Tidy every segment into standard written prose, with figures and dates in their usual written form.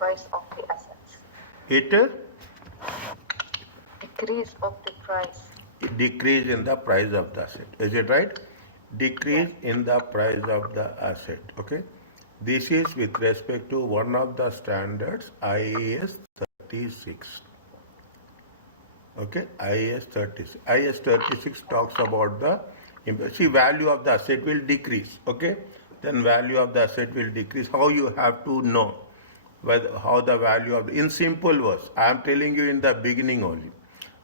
price of the assets. It Decrease of the price. decrease in the price of the asset. Is it right? Decrease in the price of the asset. Okay. This is with respect to one of the standards, IAS 36. Okay, IAS 36. IAS 36 talks about the value of the asset will decrease. Okay, then value of the asset will decrease. How you have to know how the value of in simple words. I am telling you in the beginning only.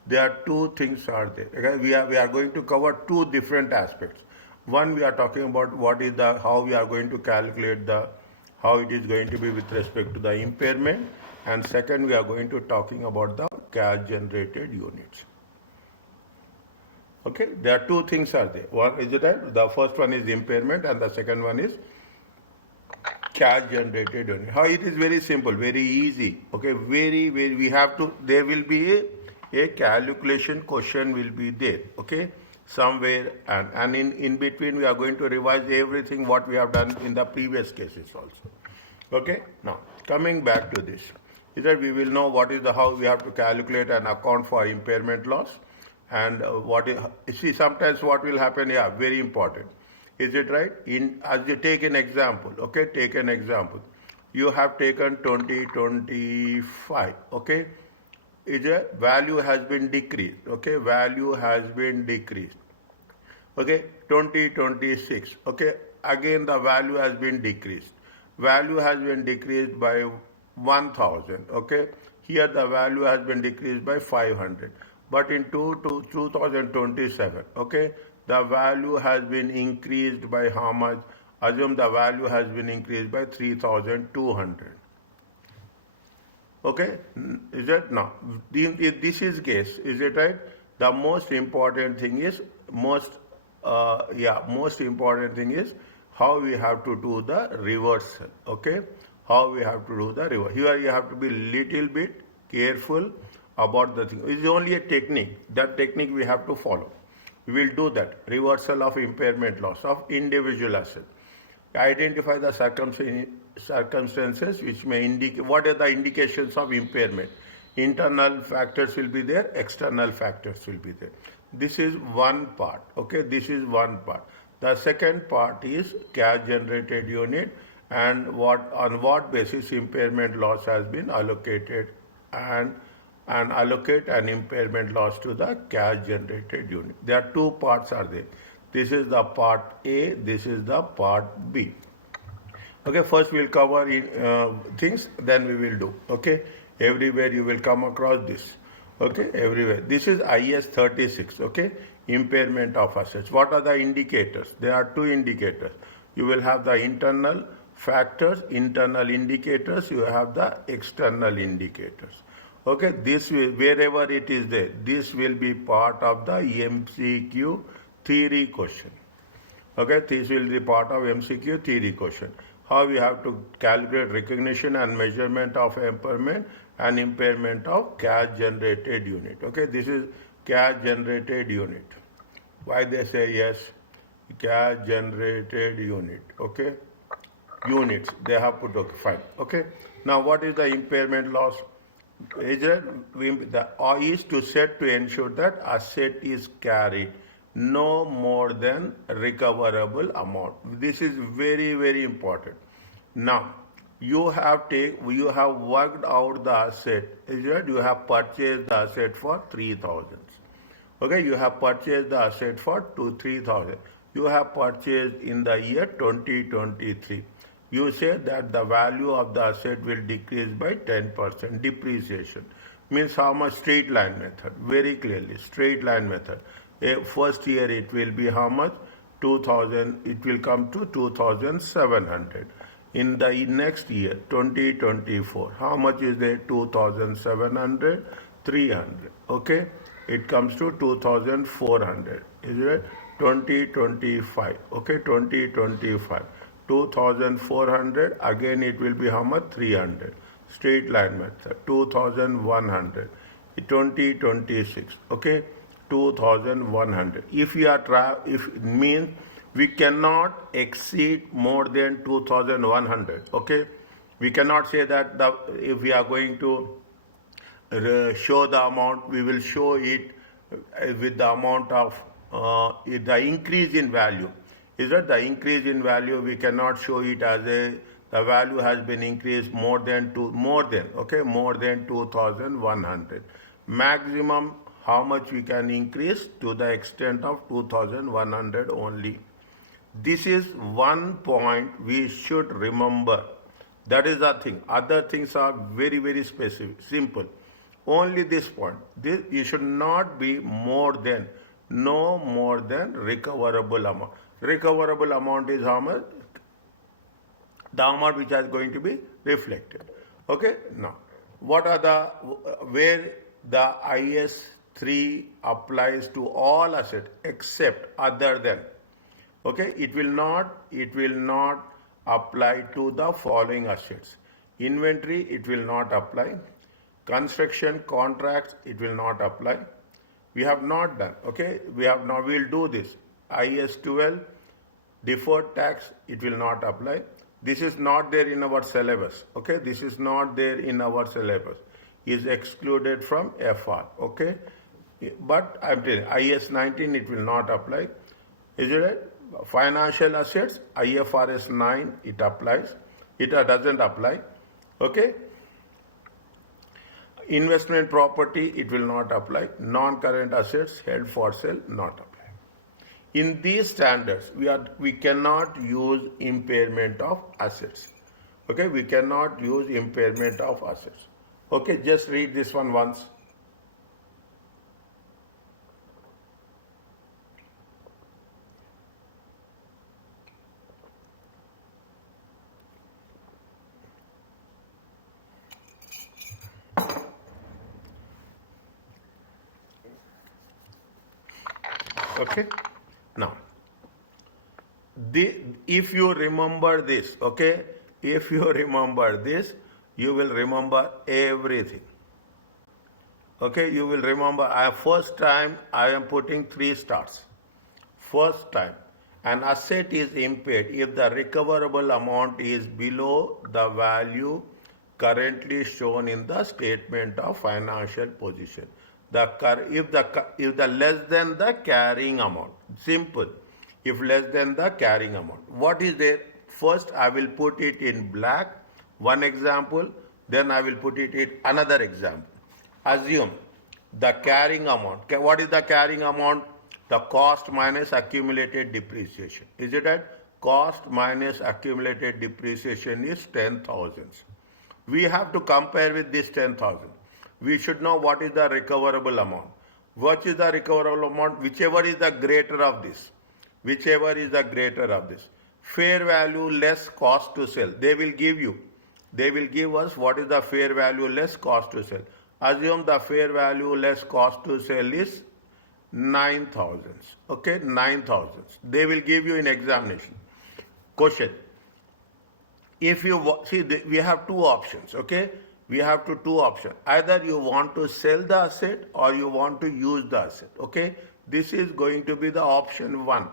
There are two things are there. Okay? We are going to cover two different aspects. One, we are talking about what is the how we are going to calculate the how it is going to be with respect to the impairment, and second, we are going to talking about the cash generated units. Okay, there are two things are there. One is that the first one is impairment, and the second one is cash generated unit. How it is very simple, very easy. Okay, very we have to. There will be a calculation question will be there. Okay, somewhere, and in between we are going to revise everything what we have done in the previous cases also. Okay, now coming back to this is that we will know what is the how we have to calculate an account for impairment loss, and what is see sometimes what will happen, yeah, very important. Is it right? In as you take an example, okay, take an example. You have taken 2025, okay, is a value has been decreased, okay, value has been decreased, okay, 2026, okay, again the value has been decreased, value has been decreased by 1000, okay, here the value has been decreased by 500, but in 2027, okay, the value has been increased by how much? Assume the value has been increased by 3200. Okay, is it now? This is case, is it right? The most important thing is most important thing is how we have to do the reversal. Okay, how we have to do the reversal. Here you have to be little bit careful about the thing. It's only a technique. That technique we have to follow. We will do that. Reversal of impairment loss of individual asset. Identify the circumstances which may indicate what are the indications of impairment. Internal factors will be there, external factors will be there. This is one part. Okay, this is one part. The second part is cash generated unit and on what basis impairment loss has been allocated, and allocate an impairment loss to the cash generated unit. There are two parts are there. This is the part A, this is the part B. Okay, first we will cover things, then we will do. Okay, everywhere you will come across this. Okay, everywhere. This is IS 36. Okay, impairment of assets. What are the indicators? There are two indicators. You will have the internal factors, internal indicators. You have the external indicators. Okay, this will, wherever it is there, this will be part of the MCQ theory question. Okay, this will be part of MCQ theory question. How we have to calculate recognition and measurement of impairment and impairment of cash generated unit. Okay, this is cash generated unit. Why they say yes? Cash generated unit. Okay, units they have put. Okay, fine. Okay, now what is the impairment loss? Is to set to ensure that asset is carried no more than recoverable amount. This is very, very important. Now, you have worked out the asset. Is that you have purchased the asset for 3,000. Okay, you have purchased the asset for 3,000. You have purchased in the year 2023. You say that the value of the asset will decrease by 10%. Depreciation means how much? Straight line method. Very clearly, straight line method. First year it will be how much? 2,000. It will come to 2,700. In the next year, 2024, how much is there? 2,700, 300. Okay, it comes to 2,400. Is it 2025? Okay, 2025. 2,400, again it will be how much? 300. Straight line method. 2,100. 2026. Okay, 2,100. If we are if it means we cannot exceed more than 2,100. Okay, We cannot say that if we are going to show the amount, we will show it with the amount of the increase in value. Is that the increase in value? We cannot show it as the value has been increased more than 2,100. Maximum how much we can increase to the extent of 2,100 only. This is one point we should remember. That is the thing. Other things are very, very specific, simple. Only this point. This you should not be no more than recoverable amount. Recoverable amount is how much? The amount which is going to be reflected. Okay? Now, what are where the IS 3 applies to all assets except other than. Okay, it will not apply to the following assets. Inventory, it will not apply. Construction contracts, it will not apply. We have not done. Okay, we'll do this. IS 12, deferred tax, it will not apply. This is not there in our syllabus. Okay, this is not there in our syllabus. Is excluded from FR. Okay, but I'm telling you, IS 19, it will not apply. Is it right? Financial assets, IFRS 9, it applies. It doesn't apply. Okay. Investment property, it will not apply. Non-current assets held for sale, not apply. In these standards, we cannot use impairment of assets. Okay, we cannot use impairment of assets. Okay, just read this one once. Okay, now if you remember this, okay, if you remember this, you will remember everything. Okay, you will remember. First time I am putting 3 stars. First time an asset is impaired if the recoverable amount is below the value currently shown in the statement of financial position. If the less than the carrying amount, simple. If less than the carrying amount, what is there? First, I will put it in black. One example. Then I will put it in another example. Assume the carrying amount. What is the carrying amount? The cost minus accumulated depreciation. Is it right? Cost minus accumulated depreciation is 10,000. We have to compare with this 10,000. We should know what is the recoverable amount. What is the recoverable amount? Whichever is the greater of this. Whichever is the greater of this. Fair value less cost to sell. They will give us what is the fair value less cost to sell. Assume the fair value less cost to sell is 9,000. Okay, 9,000. They will give you in examination. Question. If you see, we have 2 options. Okay, we have 2 options. Either you want to sell the asset or you want to use the asset. Okay, this is going to be the option 1.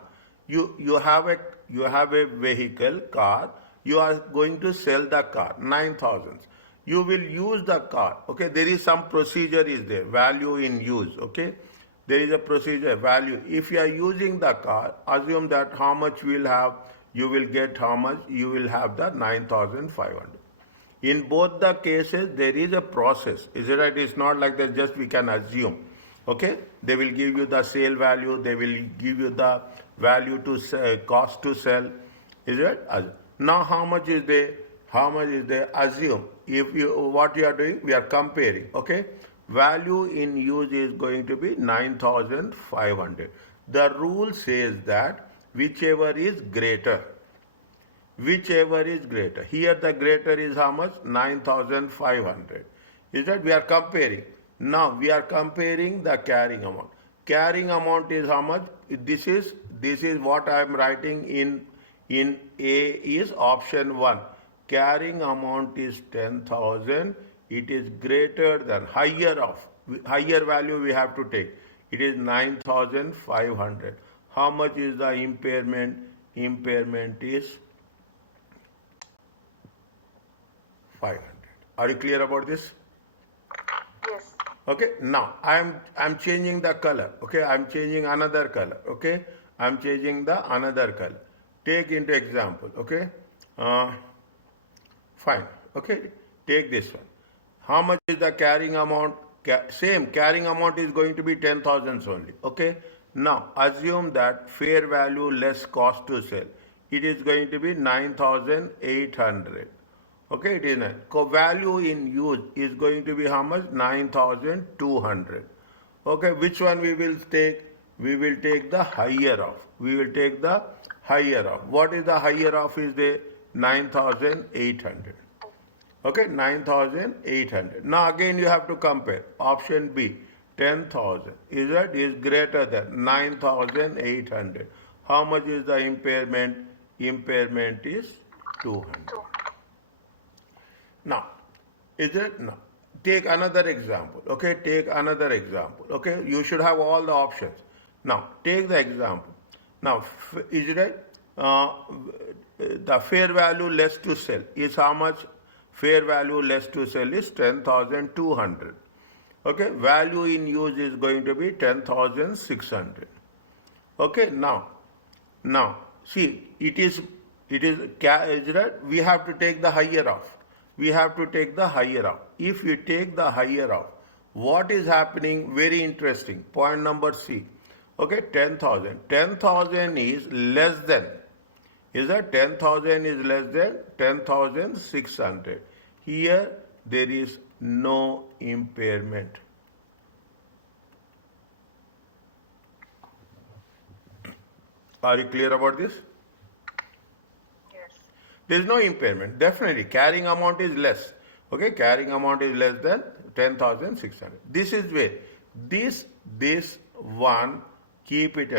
You have a vehicle, car. You are going to sell the car, 9,000. You will use the car. Okay, there is some procedure is there, value in use. Okay, there is a procedure, value. If you are using the car, assume that how much you will have, you will get how much, you will have the 9,500. In both the cases, there is a process. Is it right? It's not like that just we can assume. Okay, they will give you the sale value, they will give you the value to sell, cost to sell. Is it right? Now how much is there? How much is there? Assume. What you are doing, we are comparing. Okay, value in use is going to be 9,500. The rule says that whichever is greater. Whichever is greater. Here the greater is how much? 9,500. Is that we are comparing. Now we are comparing the carrying amount. Carrying amount is how much? This is what I am writing in A is option 1. Carrying amount is 10,000. It is greater than higher value we have to take. It is 9,500. How much is the impairment? Impairment is 500. Are you clear about this? Yes. Okay, now I'm changing the color. Okay, I'm changing another color. Okay, I'm changing the another color. Take into example. Okay, uh, fine. Okay, take this one. How much is the carrying amount? Same carrying amount is going to be 10,000 only. Okay, now assume that fair value less cost to sell. It is going to be 9,800. Okay, it is 9. Value in use is going to be how much? 9,200. Okay, which one we will take? We will take the higher of. We will take the higher of. What is the higher of? Is the 9,800. Okay, 9,800. Now again you have to compare. Option B, 10,000. Is greater than 9,800. How much is the impairment? Impairment is 200. 2. Now, is it now? Take another example. Okay, take another example. Okay, you should have all the options. Now, take the example. Now, is it right? The fair value less to sell is how much? Fair value less to sell is 10,200. Okay, value in use is going to be 10,600. Okay, now see, it is right? We have to take the higher of. We have to take the higher of. If you take the higher of, what is happening? Very interesting. Point number C. Okay, 10,000. 10,000 is less than. Is that 10,000 is less than 10,600. Here there is no impairment. Are you clear about this? Yes. There is no impairment. Definitely, carrying amount is less. Okay, carrying amount is less than 10,600. This is where this one keep it.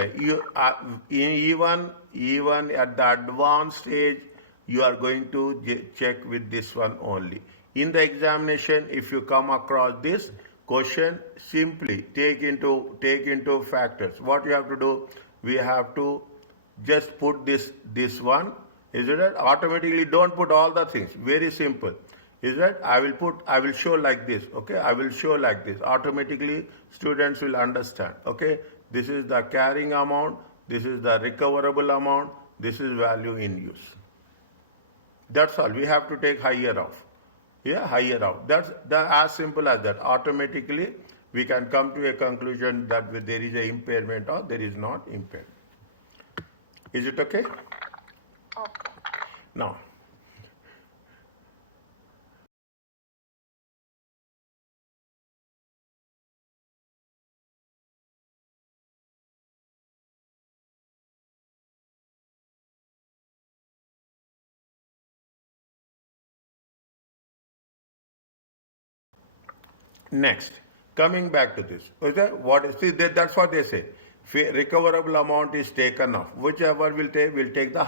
Even at the advanced stage, you are going to check with this one only. In the examination, if you come across this question, simply take into factors. What you have to do? We have to just put this one. Is it right? Automatically don't put all the things. Very simple. Is that I will show like this. Okay, I will show like this. Automatically students will understand. Okay, this is the carrying amount, this is the recoverable amount, this is value in use. That's all. We have to take higher of. Yeah, higher of. That's as simple as that. Automatically we can come to a conclusion that there is a impairment or there is not impairment. Is it okay? Okay. Now, next, coming back to this, okay, that's what they say. Recoverable amount is taken off. Whichever will take the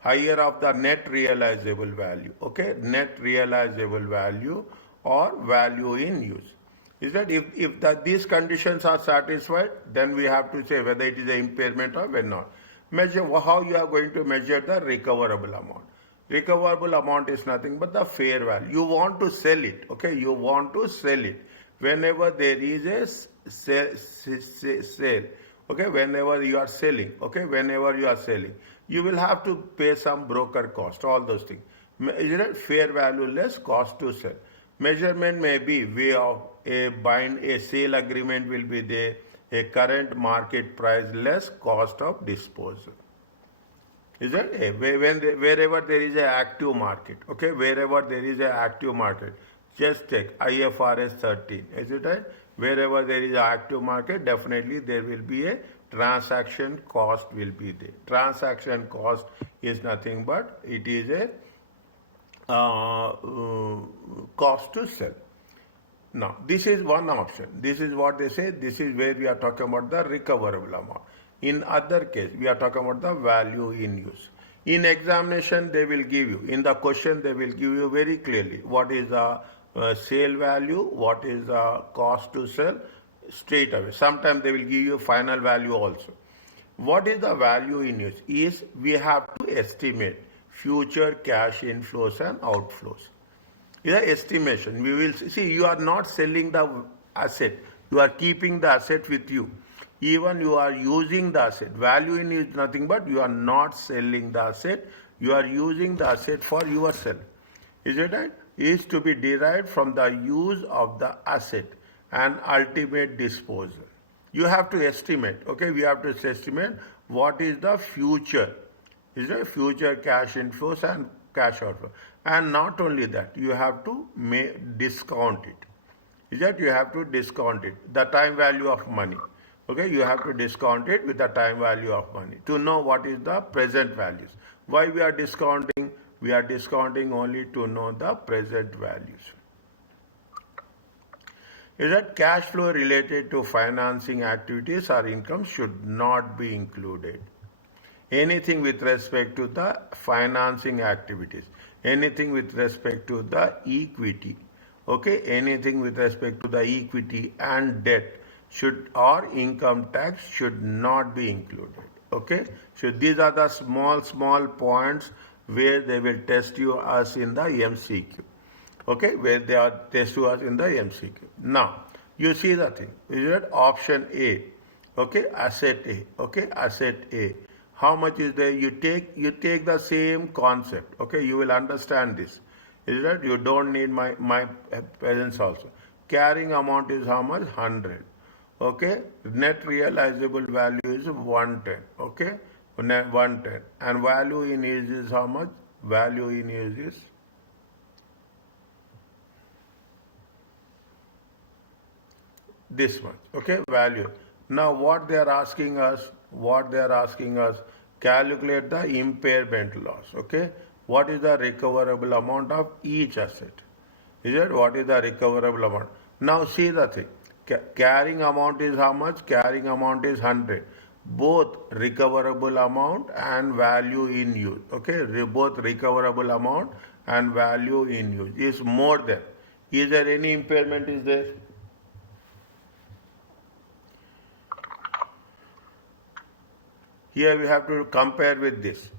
higher of the net realizable value. Okay, net realizable value or value in use. Is that if these conditions are satisfied, then we have to say whether it is an impairment or when not. Measure how you are going to measure the recoverable amount. Recoverable amount is nothing but the fair value. You want to sell it, okay? You want to sell it. Whenever there is a sale, okay? Whenever you are selling, okay? Whenever you are selling, you will have to pay some broker cost, all those things. Is it fair value less cost to sell? Measurement may be way of a sale agreement will be there, a current market price less cost of disposal. Is that wherever there is an active market, okay, wherever there is an active market, just take IFRS 13. Is it right? Wherever there is an active market, definitely there will be a transaction cost will be there. Transaction cost is nothing but it is a cost to sell. Now, this is one option. This is what they say. This is where we are talking about the recoverable amount. In other case, we are talking about the value in use. In examination, they will give you, in the question, they will give you very clearly what is the sale value, what is the cost to sell straight away. Sometimes they will give you final value also. What is the value in use? Is we have to estimate future cash inflows and outflows. is the estimation. We will see, you are not selling the asset, you are keeping the asset with you. Even you are using the asset. Value in is nothing but you are not selling the asset, you are using the asset for yourself. Is it right? Is to be derived from the use of the asset and ultimate disposal. You have to estimate, okay? We have to estimate what is the future. Is it future cash inflows and cash outflow? And not only that, you have to discount it. Is that you have to discount it, the time value of money. Okay, you have to discount it with the time value of money to know what is the present values. Why we are discounting? We are discounting only to know the present values. Is that cash flow related to financing activities or income should not be included. Anything with respect to the financing activities, anything with respect to the equity, okay, anything with respect to the equity and debt should, or income tax should not be included, okay. So these are the small points where they will test you us in the MCQ, okay, where they are test you us in the MCQ. Now you see the thing, is it option A, okay, asset A, okay, asset A. How much is there? You take the same concept, okay, you will understand this. Is that you don't need my presence also. Carrying amount is how much? 100. Okay, net realizable value is 110. Okay, 110, and value in use is how much? Value in use is this much. Okay, value. Now what they are asking us? Calculate the impairment loss. Okay, what is the recoverable amount of each asset? Is it what is the recoverable amount? Now see the thing. Carrying amount is how much? Carrying amount is 100. Both recoverable amount and value in use. Okay, both recoverable amount and value in use is more than. Is there any impairment? Is there? Here we have to compare with this.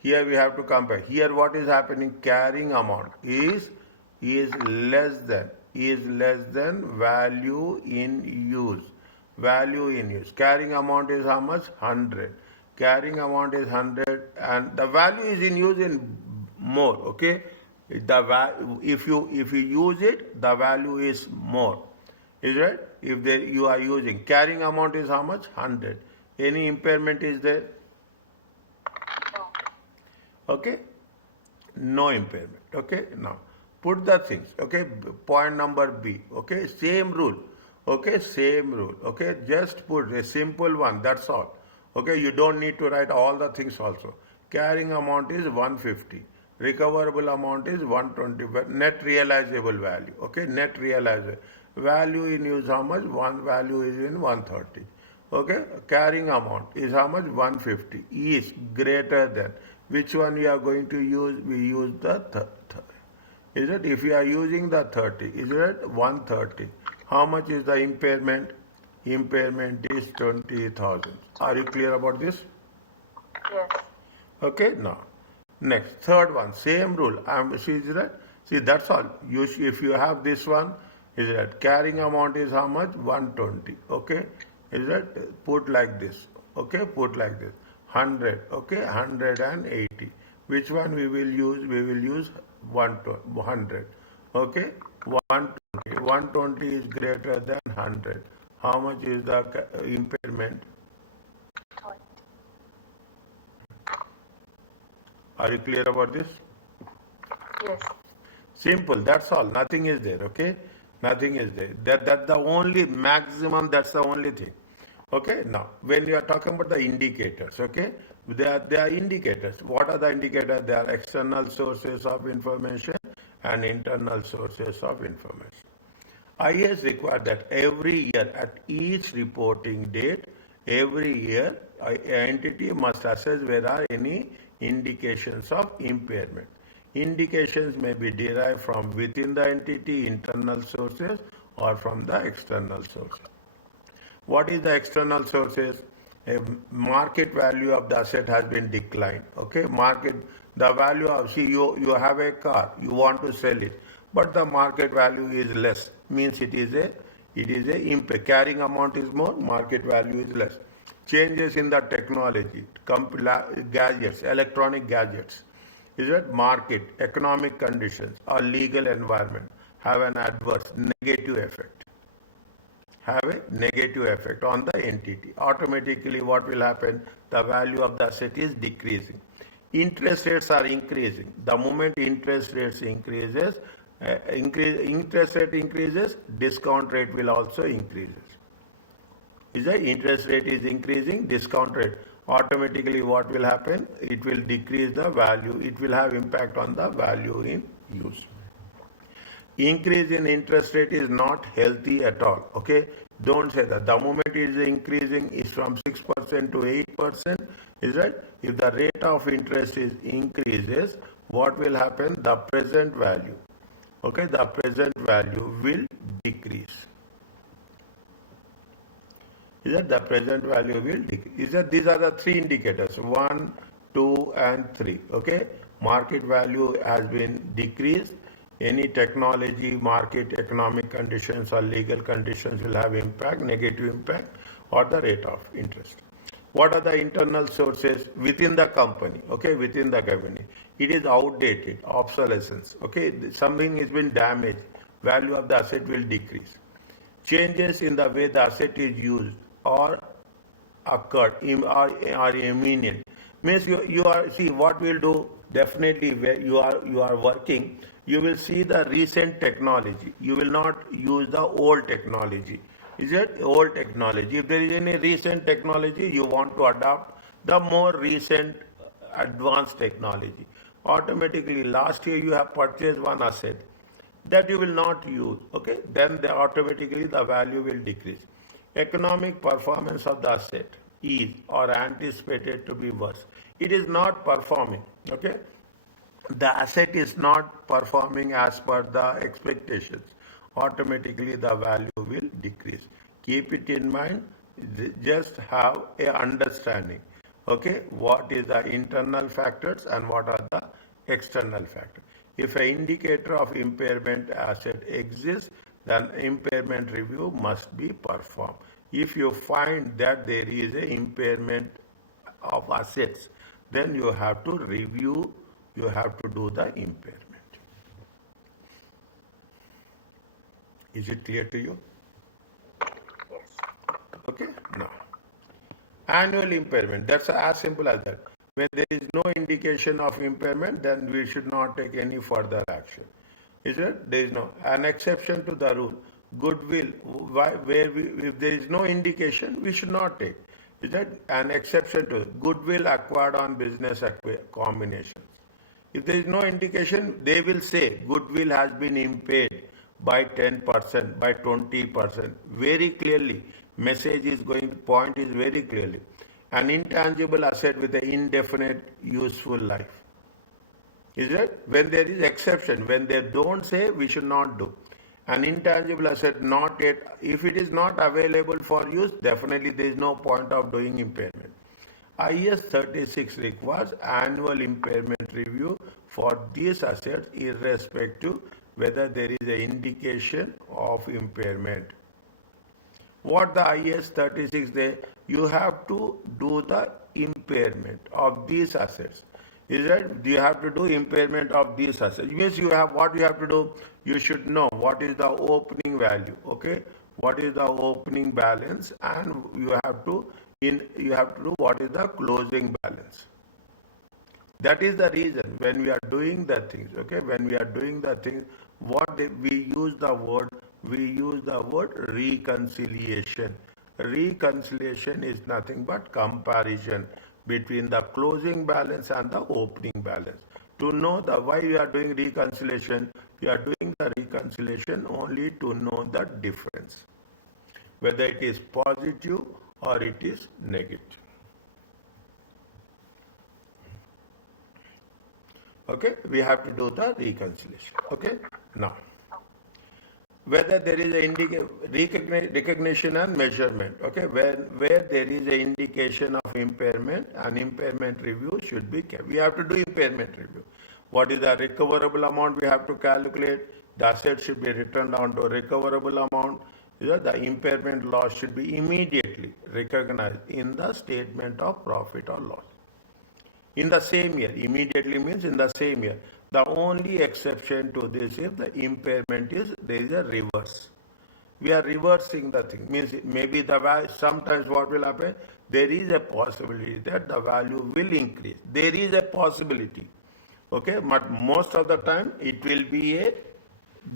Here we have to compare. Here what is happening? Carrying amount is less than value in use. Value in use. Carrying amount is how much? 100. Carrying amount is 100 and the value is in use in more. Okay. If you use it, the value is more. Is right? If you are using carrying amount is how much? 100. Any impairment is there? No. Okay, no impairment. Okay, now put the things. Okay, point number B. Okay, same rule. Okay, same rule. Okay, just put a simple one. That's all. Okay, you don't need to write all the things also. Carrying amount is 150. Recoverable amount is 120. Net realizable value. Okay, net realizable value in use how much? One value is in 130. Okay, carrying amount is how much? 150 is greater than. Which one we are going to use? We use the 30. Is it? If you are using the 30, is it 130? How much is the impairment? Impairment is 20,000. Are you clear about this? Yes. Okay, now next third one, same rule. See that's all. If you have this one, is that carrying amount is how much? 120. Okay. Is that put like this? Okay, put like this. 100. Okay, 180. Which one we will use? We will use 100. Okay, 120. 120 is greater than 100. How much is the impairment? 20. Are you clear about this? Yes. Simple. That's all. Nothing is there. Okay, nothing is there. That's the only maximum. That's the only thing. Okay, now when you are talking about the indicators, okay, they are indicators. What are the indicators? They are external sources of information and internal sources of information. IAS require that every year at each reporting date, every year, an entity must assess whether are any indications of impairment. Indications may be derived from within the entity, internal sources, or from the external sources. What is the external sources? A market value of the asset has been declined. Okay, the value of, see, you have a car, you want to sell it. but the market value is less. Means it is a carrying amount is more, market value is less. Changes in the technology, gadgets, electronic gadgets, is that market, economic conditions, or legal environment have an adverse negative effect. Have a negative effect on the entity. Automatically, what will happen? The value of the asset is decreasing. Interest rates are increasing. The moment interest rates increases, interest rate increases, discount rate will also increases. Is the interest rate is increasing, discount rate, automatically what will happen? It will decrease the value. It will have impact on the value in use. Increase in interest rate is not healthy at all. Okay, don't say that. The moment it is increasing is from 6% to 8%. Is right? If the rate of interest is increases, what will happen? The present value. Okay, the present value will decrease. Is that the present value will decrease? Is that these are the three indicators: 1, 2, and 3. Okay, market value has been decreased. Any technology, market, economic conditions, or legal conditions will have impact, negative impact, or the rate of interest. What are the internal sources within the company? Okay, within the company, it is outdated, obsolescence. Okay, something has been damaged, value of the asset will decrease. Changes in the way the asset is used or occurred are imminent. Means you are, see what we'll do, definitely where you are working, you will see the recent technology. You will not use the old technology. Is it old technology? If there is any recent technology, you want to adopt the more recent advanced technology. Automatically, last year you have purchased one asset that you will not use. Okay, then automatically the value will decrease. Economic performance of the asset is or anticipated to be worse. It is not performing. Okay, the asset is not performing as per the expectations. Automatically the value will decrease. Keep it in mind. Just have a understanding. Okay, what is the internal factors and what are the external factors. If an indicator of impairment asset exists, then impairment review must be performed. If you find that there is an impairment of assets, then you have to review, you have to do the impairment. Is it clear to you? Yes. Okay, now. Annual impairment, that's as simple as that. When there is no indication of impairment, then we should not take any further action. Is it? There is no. An exception to the rule, goodwill, if there is no indication, we should not take. Is that an exception to goodwill acquired on business combinations? If there is no indication, they will say goodwill has been impaired by 10%, by 20%. Very clearly, message is going, point is very clearly. An intangible asset with an indefinite useful life. Is it? When there is exception, when they don't say, we should not do. An intangible asset not yet, if it is not available for use, definitely there is no point of doing impairment. IS 36 requires annual impairment review for these assets irrespective whether there is an indication of impairment. What the IS 36 say? You have to do the impairment of these assets. Is that you have to do impairment of these assets? It means you have, what you have to do, you should know what is the opening value. Okay, what is the opening balance, and you have to do what is the closing balance. That is the reason when we are doing the things. Okay, when we are doing the things, we use the word reconciliation. Reconciliation is nothing but comparison between the closing balance and the opening balance. To know the why you are doing reconciliation, you are doing the reconciliation only to know the difference, whether it is positive or it is negative. Okay, we have to do the reconciliation. Okay, now whether there is a recognition and measurement. Okay, where there is an indication of impairment, an impairment review should be kept. We have to do impairment review. What is the recoverable amount we have to calculate? The asset should be written down to a recoverable amount. The impairment loss should be immediately recognized in the statement of profit or loss. In the same year, immediately means in the same year. The only exception to this is the impairment is there is a reverse. We are reversing the thing. Means maybe the value, sometimes what will happen, there is a possibility that the value will increase. There is a possibility. Okay, but most of the time it will be a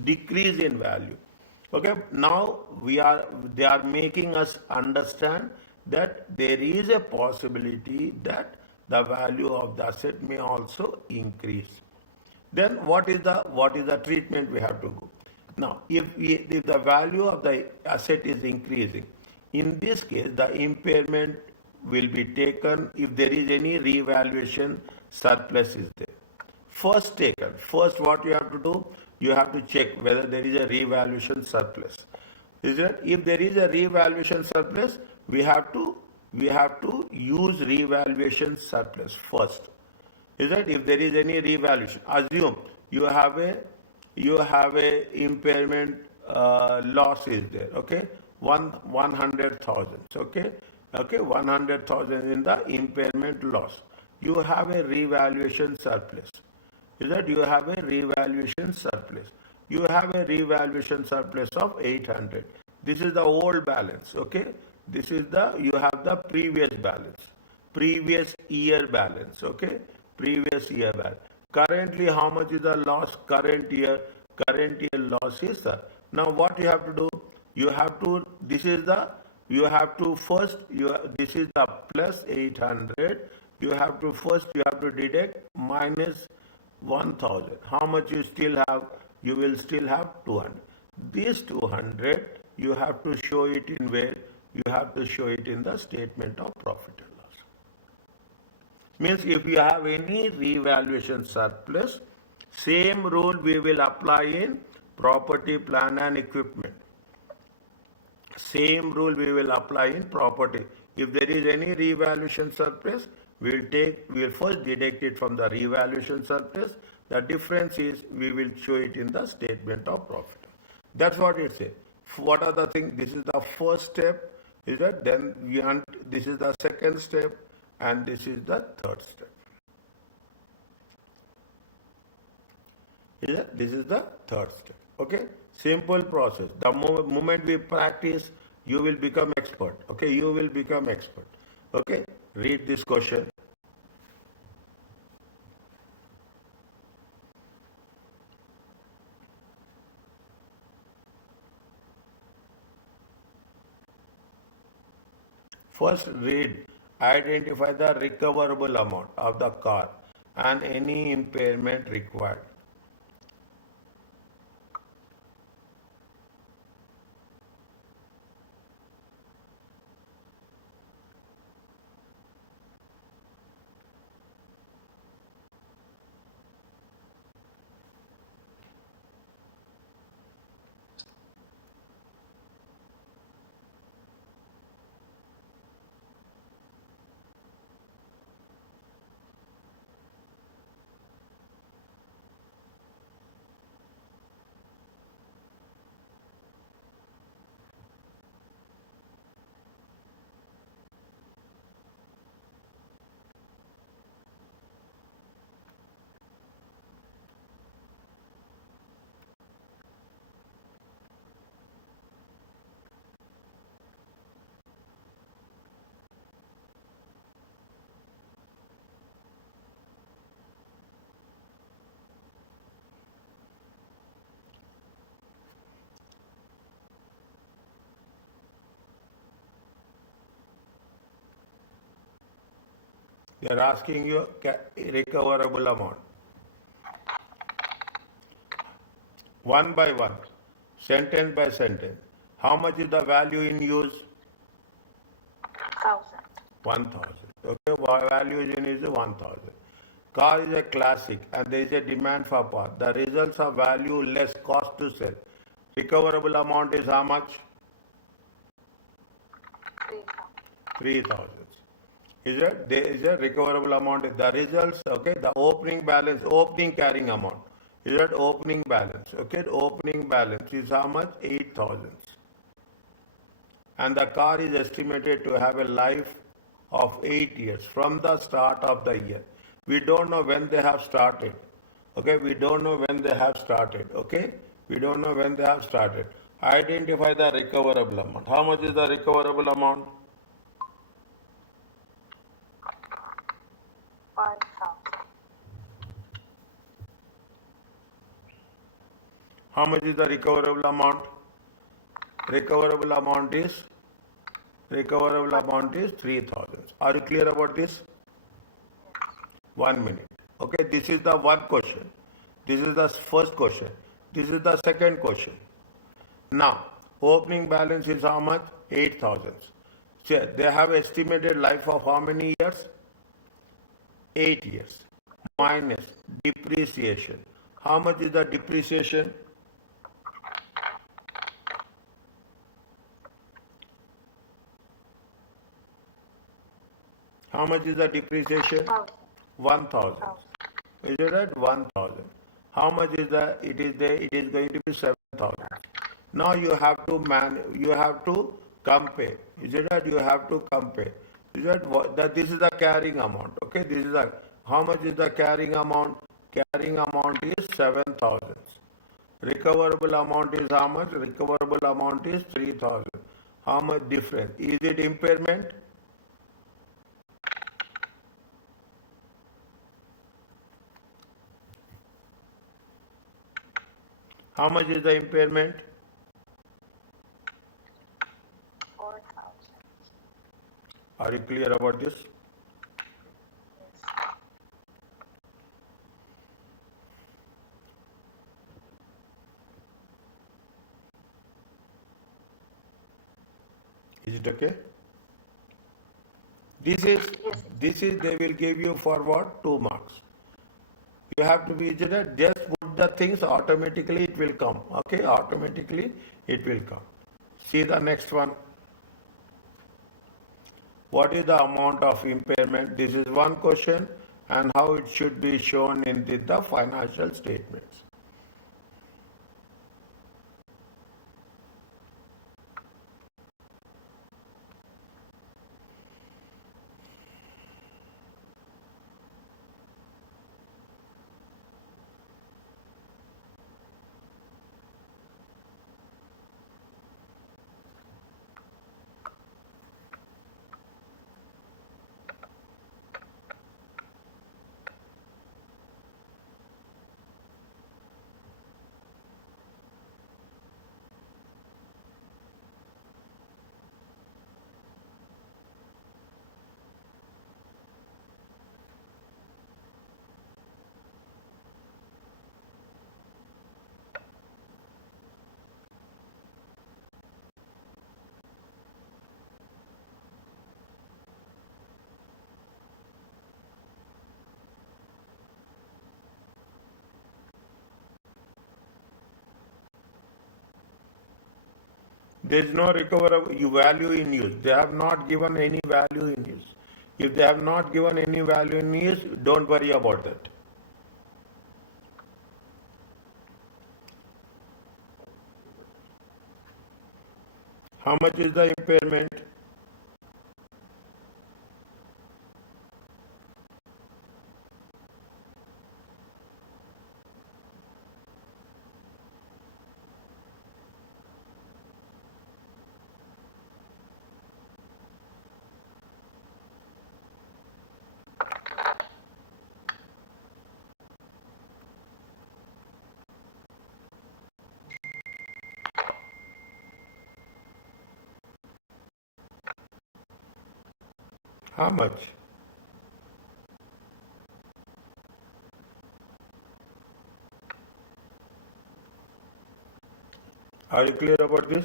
decrease in value. Okay, now they are making us understand that there is a possibility that the value of the asset may also increase. Then what is the treatment we have to go? Now, if the value of the asset is increasing, in this case the impairment will be taken if there is any revaluation surplus is there. First what you have to do, you have to check whether there is a revaluation surplus. Is it? If there is a revaluation surplus, we have to use revaluation surplus first. Is that if there is any revaluation, assume you have a impairment loss is there, okay, 100,000, okay, 100,000 in the impairment loss. You have a revaluation surplus. Is that you have a revaluation surplus? You have a revaluation surplus of 800. This is the old balance, okay. This is you have the previous balance, previous year balance, okay. Previous year balance. Currently, how much is the loss? Current year loss is now what you have to do? You have to, this is the, you have to first, this is the plus 800. You have to deduct minus 1000. How much you still have? You will still have 200. This 200, you have to show it in where? You have to show it in the statement of profit and loss. Means if you have any revaluation surplus, same rule we will apply in property, plant and equipment. Same rule we will apply in property. If there is any revaluation surplus, we will first deduct it from the revaluation surplus. The difference is we will show it in the statement of profit. That's what it says. What are the things? This is the first step. Is that then this is the second step and this is the third step. This is the third step. Okay, simple process. The moment we practice, you will become expert. Okay, you will become expert. Okay, read this question. First read, identify the recoverable amount of the car and any impairment required. They are asking you recoverable amount. One by one, sentence by sentence. How much is the value in use? 1,000. 1,000. Okay, value is in use 1,000. Car is a classic and there is a demand for parts. The results are value less cost to sell. Recoverable amount is how much? 3,000. Is it? There is a recoverable amount. The results, okay, the opening balance, opening carrying amount Is that opening balance? Okay, the opening balance is how much? 8,000. And the car is estimated to have a life of 8 years from the start of the year. We don't know when they have started. Okay, we don't know when they have started. Okay, we don't know when they have started. Identify the recoverable amount. How much is the recoverable amount? 5,000. How much is the recoverable amount? Recoverable amount is 3,000. Are you clear about this? 1 minute. Okay, this is the one question. This is the first question. This is the second question. Now, opening balance is how much? 8,000. So they have estimated life of how many years? 8 years. Minus depreciation. How much is the depreciation? How much is the depreciation? 1,000. Is it right? 1,000. How much is the? It is there. It is going to be 7,000. Now you have to You have to compare. Is it right? You have to compare. Is that this is the carrying amount? Okay. This is the. How much is the carrying amount? Carrying amount is 7,000. Recoverable amount is how much? Recoverable amount is 3,000. How much difference? Is it impairment? How much is the impairment? 4,000. Are you clear about this? Yes. Is it okay? This is they will give you for what? 2 marks. You have to be vigilant. Just put the things, automatically it will come. Okay, automatically it will come. See the next one. What is the amount of impairment? This is one question, and how it should be shown in the financial statements. There is no recoverable value in use. They have not given any value in use. If they have not given any value in use, don't worry about that. How much is the impairment? How much? Are you clear about this?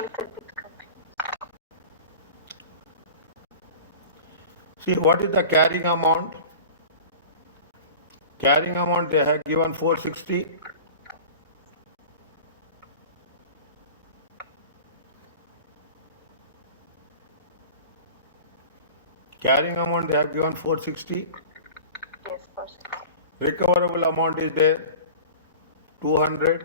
Little bit confused. See, what is the carrying amount? Carrying amount they have given 460. Carrying amount they have given 460. Recoverable amount is there 200.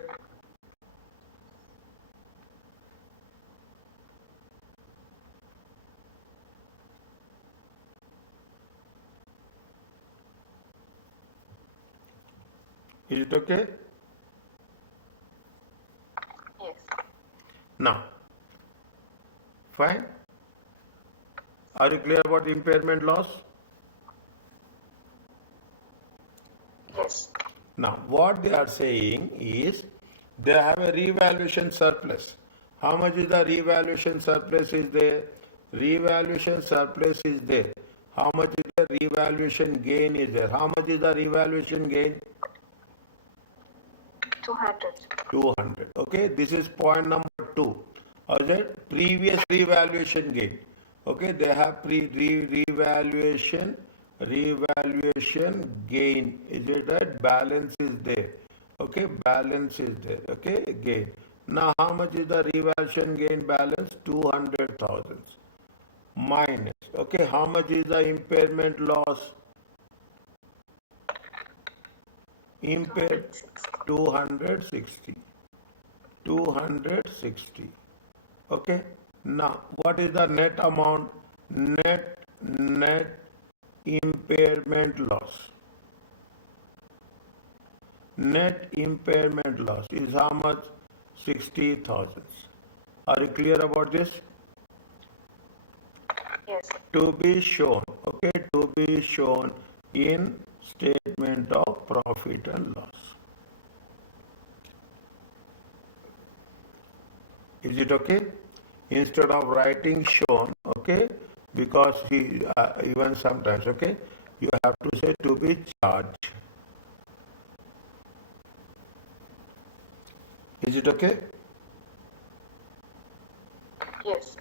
Is it okay? Yes. Now, fine. Are you clear about the impairment loss? Yes. Now, what they are saying is they have a revaluation surplus. How much is the revaluation surplus is there? Revaluation surplus is there. How much is the revaluation gain is there? How much is the revaluation gain? 200. 200. Okay, this is point number 2. Is it previous revaluation gain? Okay, they have revaluation gain. Is it that balance is there? Okay, balance is there. Okay, gain. Now, how much is the revaluation gain balance? 200,000 minus. Okay, how much is the impairment loss? Impaired 260. 260. Okay. Now, what is the net amount? Net impairment loss. Net impairment loss is how much? 60,000. Are you clear about this? Yes. To be shown. Okay, to be shown in statement of profit and loss. Is it okay? Instead of writing shown, okay, because he even sometimes, okay, you have to say to be charged. Is it okay? Yes.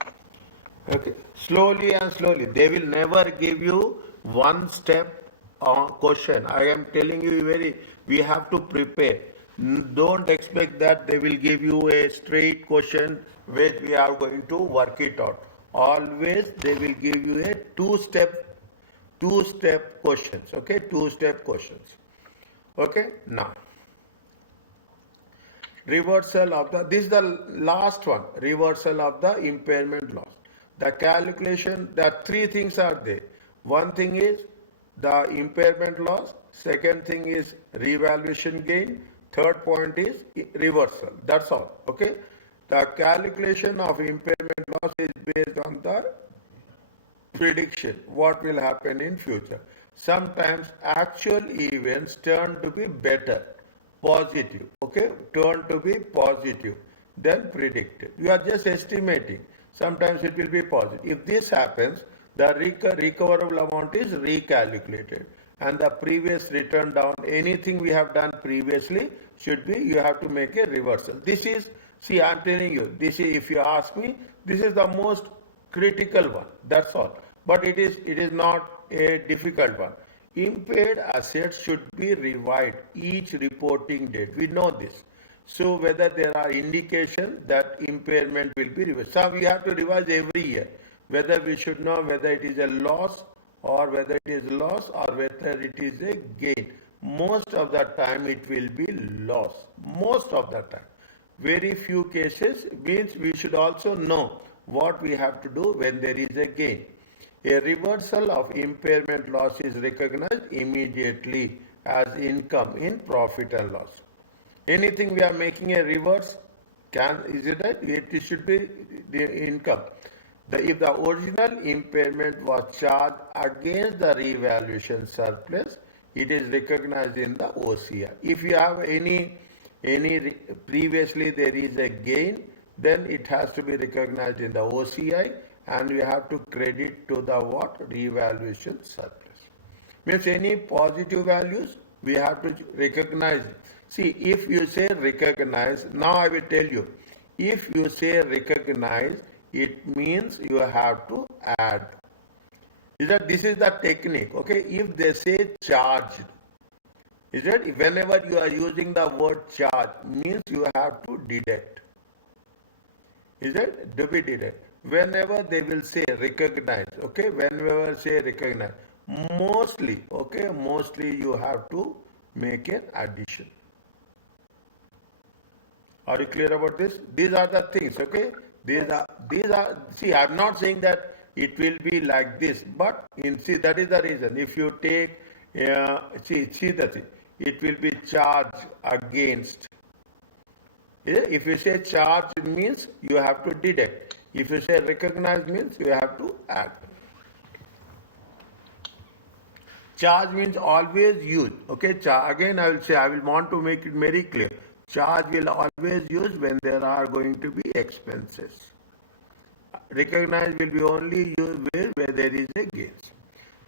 Okay. Slowly and slowly. They will never give you one step question. I am telling you we have to prepare. Don't expect that they will give you a straight question which we are going to work it out. Always they will give you a two-step questions. Okay, two-step questions. Okay, now reversal of this is the last one, reversal of the impairment loss. The calculation, there are three things are there. One thing is the impairment loss, second thing is revaluation gain, third point is reversal. That's all. Okay, the calculation of impairment loss is based on the prediction what will happen in future. Sometimes actual events turn to be better, positive, okay, turn to be positive than predicted. You are just estimating. Sometimes it will be positive. If this happens, the recoverable amount is recalculated and the previous return down, anything we have done previously should be, you have to make a reversal. This is, see, I am telling you, this is, if you ask me, this is the most critical one. That's all. But it is not a difficult one. Impaired assets should be revised each reporting date. We know this. So whether there are indications that impairment will be revised. So we have to revise every year. Whether we should know whether it is a loss or whether it is loss or whether it is a gain. Most of the time it will be loss. Most of the time. Very few cases means we should also know what we have to do when there is a gain. A reversal of impairment loss is recognized immediately as income in profit and loss. Anything we are making a reverse, is it right? It should be the income. If the original impairment was charged against the revaluation surplus, it is recognized in the OCI. If you have any previously there is a gain, then it has to be recognized in the OCI and we have to credit to the what? Revaluation surplus. Means any positive values we have to recognize. See, if you say recognize, now I will tell you, if you say recognize, it means you have to add. This is the technique, okay? If they say charged, is that whenever you are using the word charge, means you have to deduct. Is that to be deduct? Whenever they will say recognize, okay? Whenever say recognize, mostly, okay? Mostly you have to make an addition. Are you clear about this? These are the things, okay? These are, see, I'm not saying that it will be like this, but see, that is the reason. If you take, see the thing, it will be charged against. If you say charge means you have to deduct. If you say recognize means you have to add. Charge means always use. Okay, again I will say, I will want to make it very clear. Charge will always use when there are going to be expenses. Recognize will be only used where there is a gain.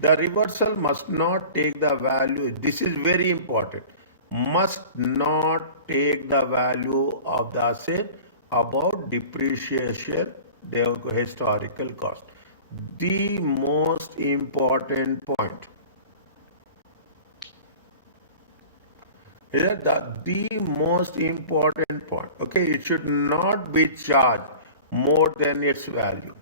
The reversal must not take the value. This is very important. Must not take the value of the asset above depreciation, the historical cost. The most important point. Is that the most important point? Okay, it should not be charged more than its value.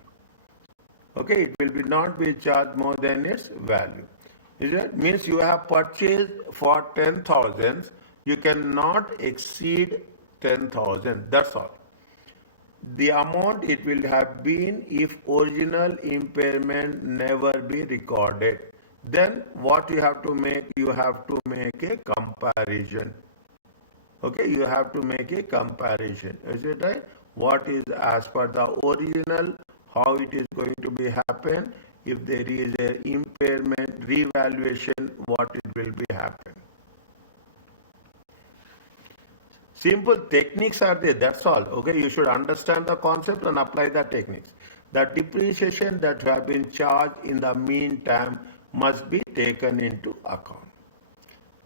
Okay, it will be not be charged more than its value. Is it? Means you have purchased for 10,000, you cannot exceed 10,000. That's all. The amount it will have been if original impairment never be recorded. Then what you have to make? You have to make a comparison. Okay, you have to make a comparison. Is it right? What is as per the original, how it is going to be happen? If there is a impairment revaluation, what it will be happen? Simple techniques are there, that's all. Okay, you should understand the concept and apply the techniques. The depreciation that have been charged in the meantime must be taken into account.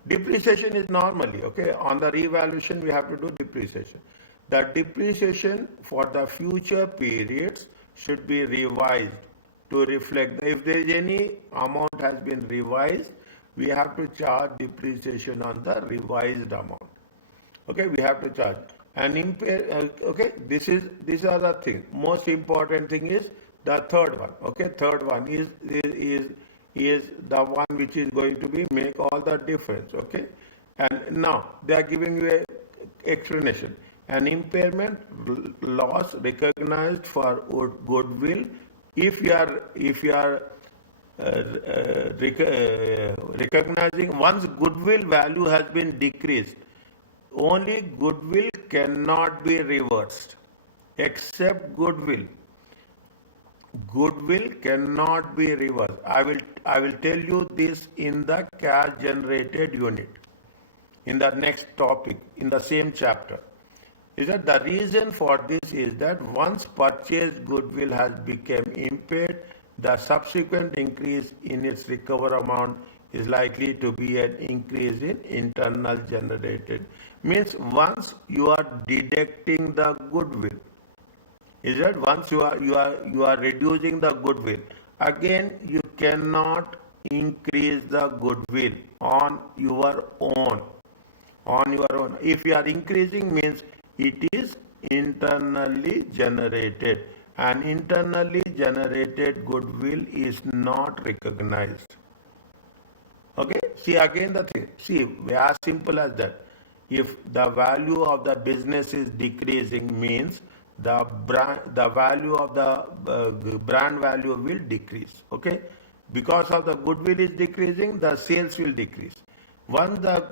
Depreciation is normally, okay, on the revaluation we have to do depreciation. The depreciation for the future periods should be revised to reflect. If there is any amount has been revised, we have to charge depreciation on the revised amount. Okay, we have to charge. And okay, these are the things. Most important thing is the third one. Okay, third one is the one which is going to be make all the difference. Okay, and now they are giving you a explanation. An impairment loss recognized for goodwill if you are recognizing once goodwill value has been decreased. Only goodwill cannot be reversed, except goodwill. Goodwill cannot be reversed. I will tell you this in the cash generated unit, in the next topic, in the same chapter. Is that the reason for this is that once purchased goodwill has become impaired, the subsequent increase in its recover amount is likely to be an increase in internal generated. Means once you are deducting the goodwill, is that once you are reducing the goodwill, again you cannot increase the goodwill on your own. If you are increasing means it is internally generated, and internally generated goodwill is not recognized. Okay, see again the thing. See, as simple as that. If the value of the business is decreasing means the value of the brand value will decrease. Okay, because of the goodwill is decreasing, the sales will decrease. Once the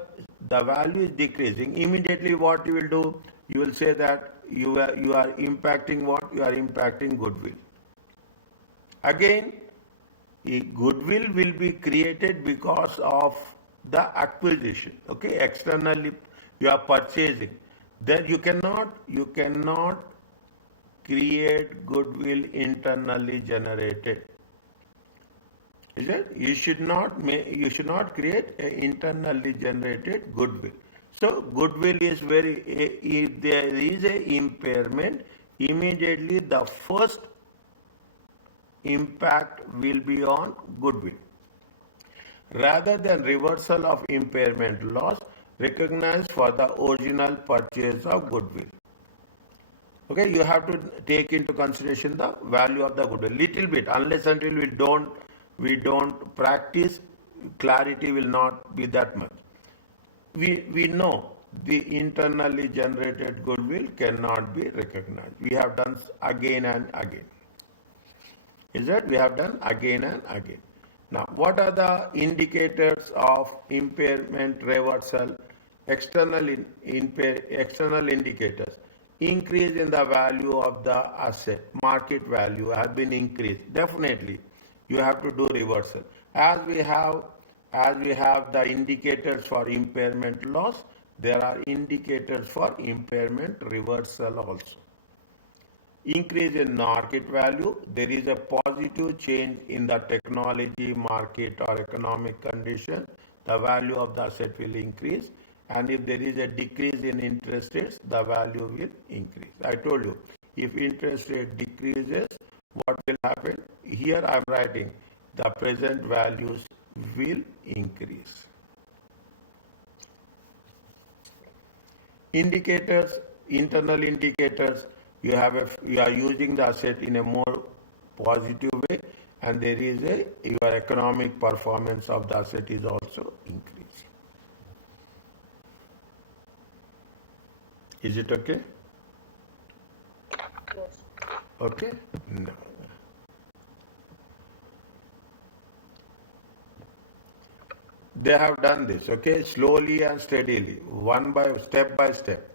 value is decreasing, immediately what you will do? You will say that you are impacting what? You are impacting goodwill. Again, goodwill will be created because of the acquisition. Okay, externally you are purchasing. Then you cannot create goodwill internally generated. Is it? You should not create an internally generated goodwill. So goodwill is if there is a impairment, immediately the first impact will be on goodwill. Rather than reversal of impairment loss recognized for the original purchase of goodwill. Okay, you have to take into consideration the value of the goodwill. Little bit, unless until we don't practice, clarity will not be that much. we know the internally generated goodwill cannot be recognized. We have done again and again. Is that we have done again and again. Now, what are the indicators of impairment reversal? External indicators. Increase in the value of the asset, market value has been increased. Definitely, you have to do reversal. As we have the indicators for impairment loss, there are indicators for impairment reversal also. Increase in market value, there is a positive change in the technology market or economic condition, the value of the asset will increase, and if there is a decrease in interest rates, the value will increase. I told you, if interest rate decreases, what will happen? Here I am writing, the present values will increase. Indicators, internal indicators, you are using the asset in a more positive way, and there is your economic performance of the asset is also increasing. Is it okay? Yes. Okay? No. They have done this, okay, slowly and steadily, step by step.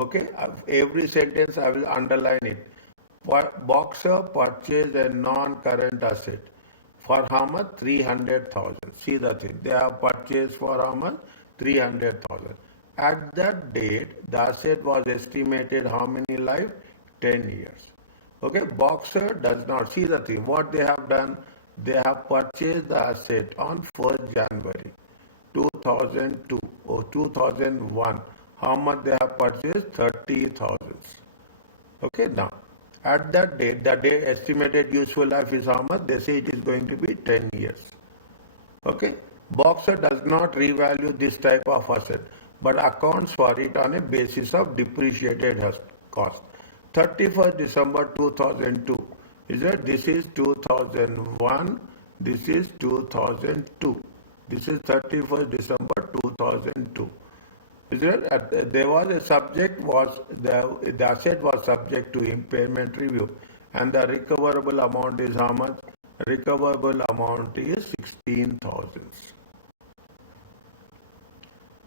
Okay, every sentence I will underline it. Boxer purchased a non-current asset for how much? 300,000. See the thing. They have purchased for how much? 300,000. At that date, the asset was estimated how many life? 10 years. Okay, Boxer does not see the thing. What they have done? They have purchased the asset on 1st January 2002 or 2001. How much they have purchased? 30,000. Okay, now at that date, the day estimated useful life is how much? They say it is going to be 10 years. Okay, Boxer does not revalue this type of asset, but accounts for it on a basis of depreciated cost. 31st December 2002. Is it? This is 2001. This is 2002. This is 31st December 2002. Is it? There was a subject the asset was subject to impairment review, and the recoverable amount is how much? Recoverable amount is 16,000.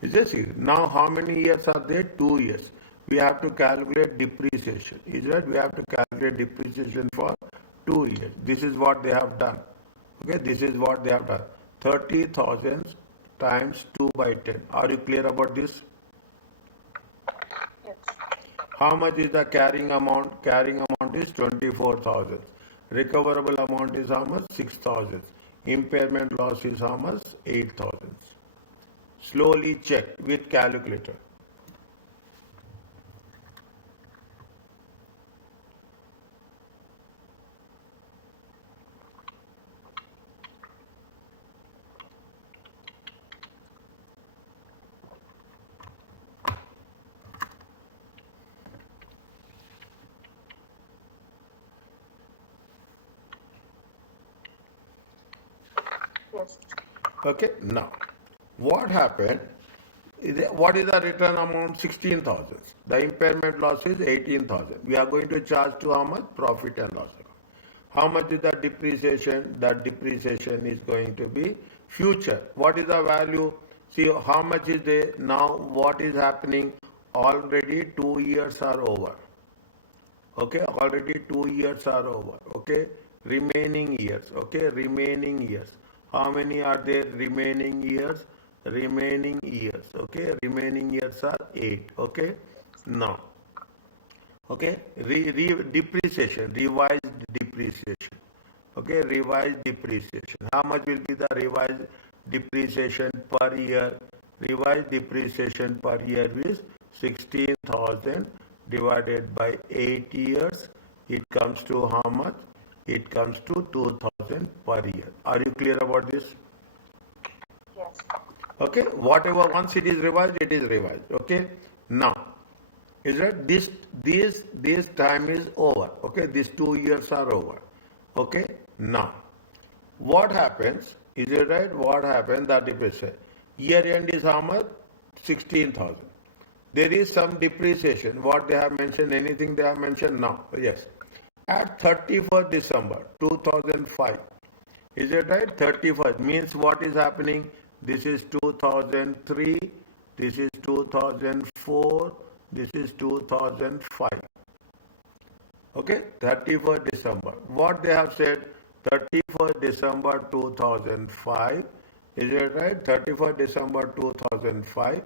Is it? Now how many years are there? 2 years. We have to calculate depreciation. Is it? We have to calculate depreciation for 2 years. This is what they have done. Okay, this is what they have done. 30,000 times 2 by 10. Are you clear about this? Yes. How much is the carrying amount? Carrying amount is 24,000. Recoverable amount is how much? 6,000. Impairment loss is how much? 8,000. Slowly check with calculator. Yes. Okay, now what happened? What is the return amount? 16,000. The impairment loss is 18,000. We are going to charge to how much? Profit and loss account. How much is the depreciation? That depreciation is going to be future. What is the value? See how much is there now? What is happening? Already 2 years are over. Okay, already 2 years are over. Okay, remaining years. Okay, remaining years. How many are there? Remaining years. Remaining years. Okay, remaining years are 8. Okay, now. Okay, depreciation, revised depreciation. Okay, revised depreciation. How much will be the revised depreciation per year? Revised depreciation per year is 16,000 divided by 8 years. It comes to how much? It comes to 2,000 per year. Are you clear about this? Yes. Okay, whatever, once it is revised, it is revised. Okay, now, is that this time is over. Okay, these 2 years are over. Okay, now, what happens? Is it right? What happens? That if I say year end is how much? 16,000. There is some depreciation. What they have mentioned, anything they have mentioned now? Yes. At 31st December 2005. Is it right? 31st means what is happening? This is 2003, this is 2004, this is 2005. Okay, 31st December. What they have said, 31st December 2005. Is it right? 31st December 2005.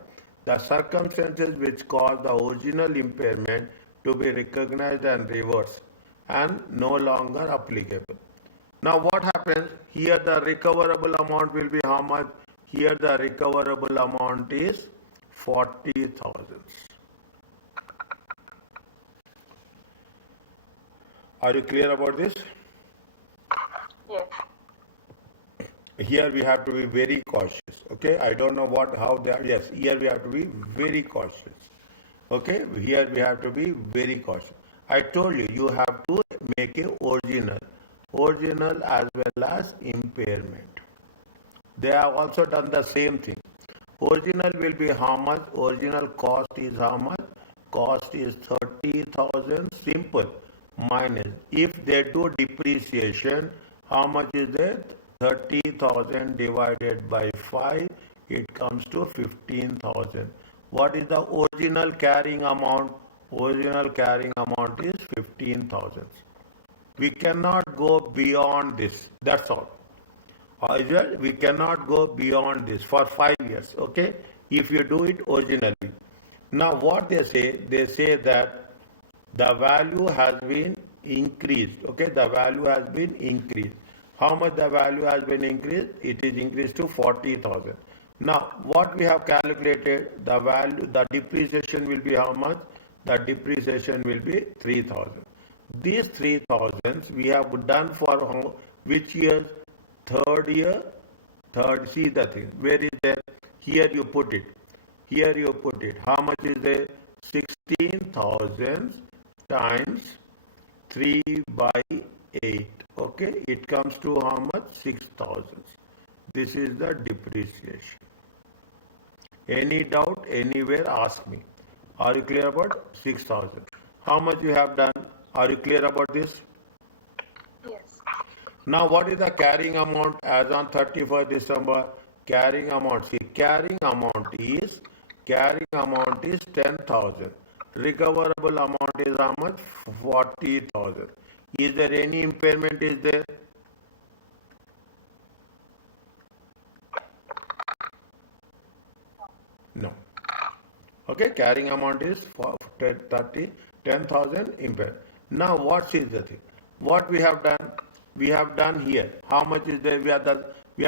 The circumstances which caused the original impairment to be recognized and reversed and no longer applicable. Now what happens? Here the recoverable amount will be how much? Here the recoverable amount is 40,000. Are you clear about this? Yes. Here we have to be very cautious. Okay, I don't know how they are. Yes, here we have to be very cautious. Okay, here we have to be very cautious. I told you, you have to make a original as well as impairment. They have also done the same thing. Original will be how much? Original cost is how much? Cost is 30,000 simple minus. If they do depreciation, how much is it? 30,000 divided by 5, it comes to 15,000. What is the original carrying amount? Original carrying amount is 15,000. We cannot go beyond this. That's all. We cannot go beyond this for 5 years. Okay, if you do it originally. Now what they say that the value has been increased. Okay, the value has been increased. How much the value has been increased? It is increased to 40,000. Now what we have calculated, the value, the depreciation will be how much? The depreciation will be 3,000. These 3,000 we have done for which years? Third year. See the thing. Where is there? Here you put it. Here you put it. How much is there? 16,000 times 3 by 8. Okay, it comes to how much? 6,000. This is the depreciation. Any doubt anywhere, ask me. Are you clear about 6,000? How much you have done? Are you clear about this? Yes. Now what is the carrying amount as on 31st December? Carrying amount. See, carrying amount is 10,000. Recoverable amount is how much? 40,000. Is there any impairment is there? No. Okay, carrying amount is 10,000 impaired. Now what is the thing? What we have done? We have done here. How much is there? We have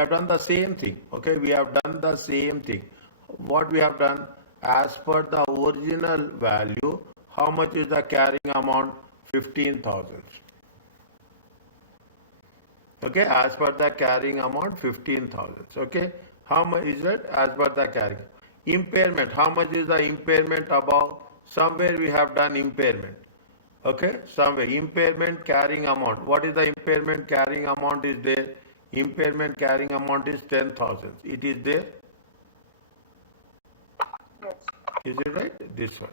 done the same thing. Okay, we have done the same thing. What we have done? As per the original value, how much is the carrying amount? 15,000. Okay, as per the carrying amount 15,000. Okay, how much is it as per the carrying? Impairment, how much is the impairment above? Somewhere we have done impairment. Okay, somewhere impairment carrying amount. What is the impairment carrying amount is there? Impairment carrying amount is 10,000. It is there? Yes. Is it right? This one.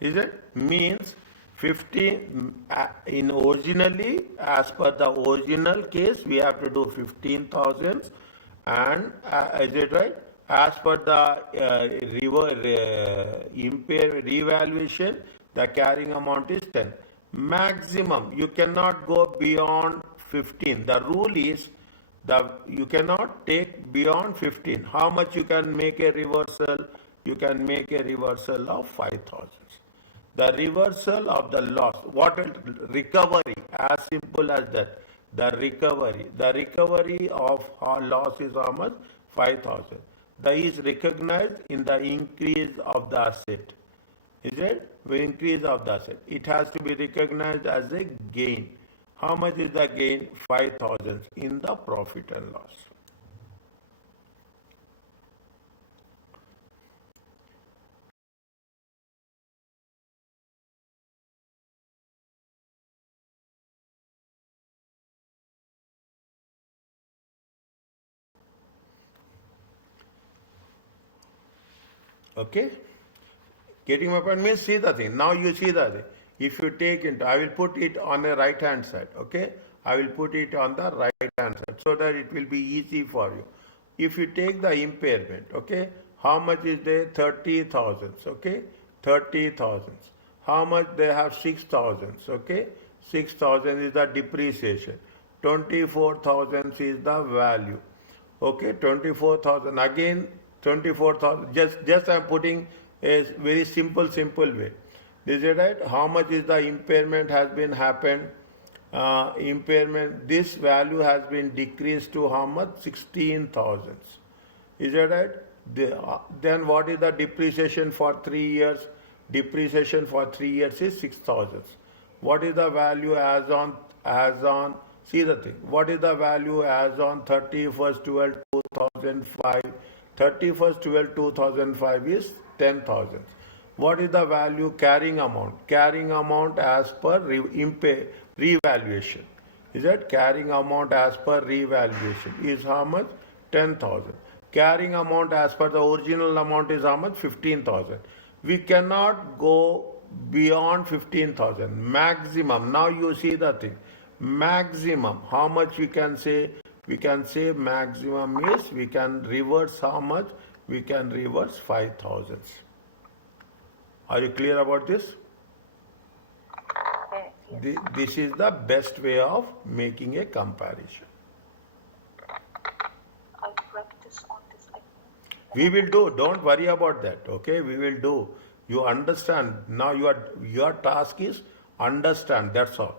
Is it? Means 15 in originally as per the original case we have to do 15,000 and is it right? As per the revaluation the carrying amount is 10. Maximum you cannot go beyond 15. The rule is you cannot take beyond 15. How much you can make a reversal? You can make a reversal of 5,000. The reversal of the loss, what recovery, as simple as that. The recovery of our loss is how much? 5,000. That is recognized in the increase of the asset. Is it? The increase of the asset. It has to be recognized as a gain. How much is the gain? 5,000 in the profit and loss. Okay? Getting my point means see the thing. Now you see the thing. If you take into, I will put it on the right hand side. Okay? I will put it on the right hand side so that it will be easy for you. If you take the impairment, okay? How much is there? 30,000. Okay? 30,000. How much they have? 6,000. Okay? 6,000 is the depreciation. 24,000 is the value. Okay, 24,000 again, 24,000. Just I'm putting a very simple way. Is it right? How much is the impairment has been happened? Impairment, this value has been decreased to how much? 16,000. Is that right? Then what is the depreciation for 3 years? Depreciation for 3 years is 6,000. What is the value as on see the thing? What is the value as on 31st 12 2005? 31st 12 2005 is 10,000. What is the value carrying amount? Carrying amount as per revaluation. Is that carrying amount as per revaluation is how much? 10,000. Carrying amount as per the original amount is how much? 15,000. We cannot go beyond 15,000. Maximum. Now you see the thing. Maximum. How much we can say? We can say maximum is we can reverse how much? We can reverse 5,000. Are you clear about this? Yes. This is the best way of making a comparison. I'll practice on this. We will do. Don't worry about that. Okay, we will do. You understand. Now your task is understand. That's all.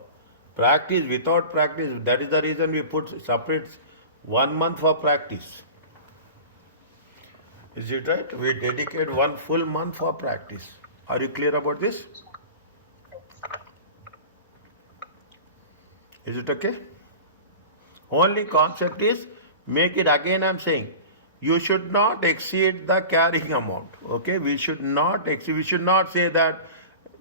Practice without practice. That is the reason we put separate 1 month for practice. Is it right? We dedicate 1 full month for practice. Are you clear about this? Is it okay? Only concept is make it again. I'm saying you should not exceed the carrying amount. Okay, we should not exceed. We should not say that.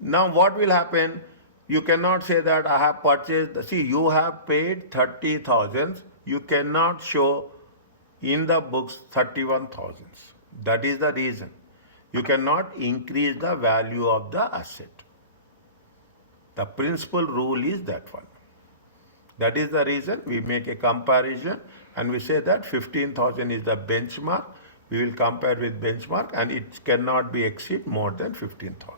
Now what will happen? You cannot say that I have purchased. See, you have paid 30,000. You cannot show in the books 31,000. That is the reason. You cannot increase the value of the asset. The principal rule is that one. That is the reason we make a comparison and we say that 15,000 is the benchmark. We will compare with benchmark and it cannot be exceed more than 15,000.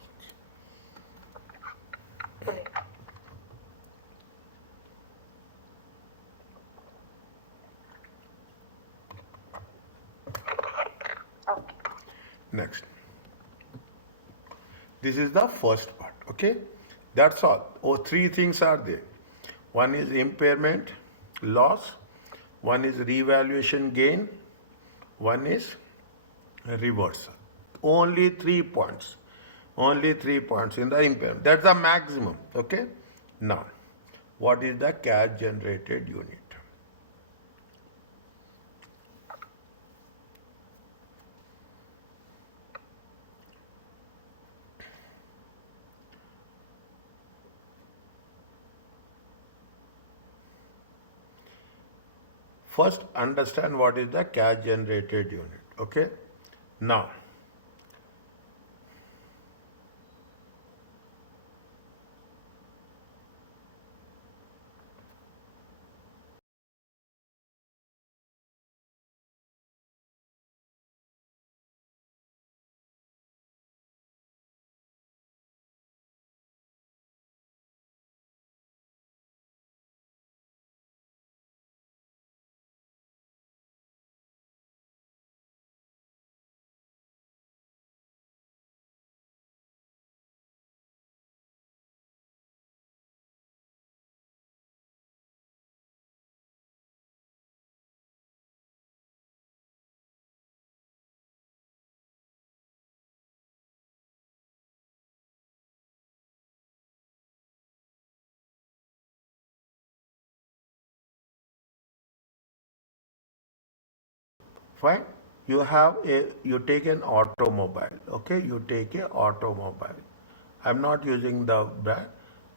Okay. Next. This is the first part. Okay. That's all. 3 things are there. One is impairment, loss. One is revaluation gain. One is reversal. Only 3 points. Only 3 points in the impairment. That's the maximum. Okay. Now, what is the cash generated unit? First, understand what is the cash generated unit. Okay. Now, fine. You take an automobile. Okay, you take a automobile. I'm not using the brand.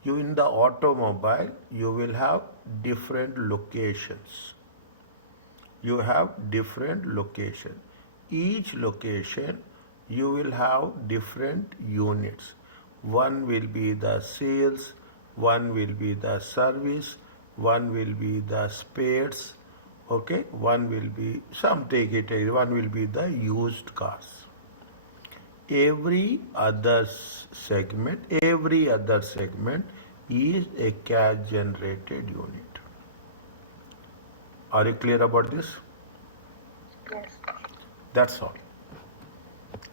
You in the automobile, you will have different locations. You have different location. Each location you will have different units. One will be the sales, one will be the service, one will be the spares, okay, one will be some take it, one will be the used cars. Every other segment is a cash generated unit. Are you clear about this? Yes. That's all.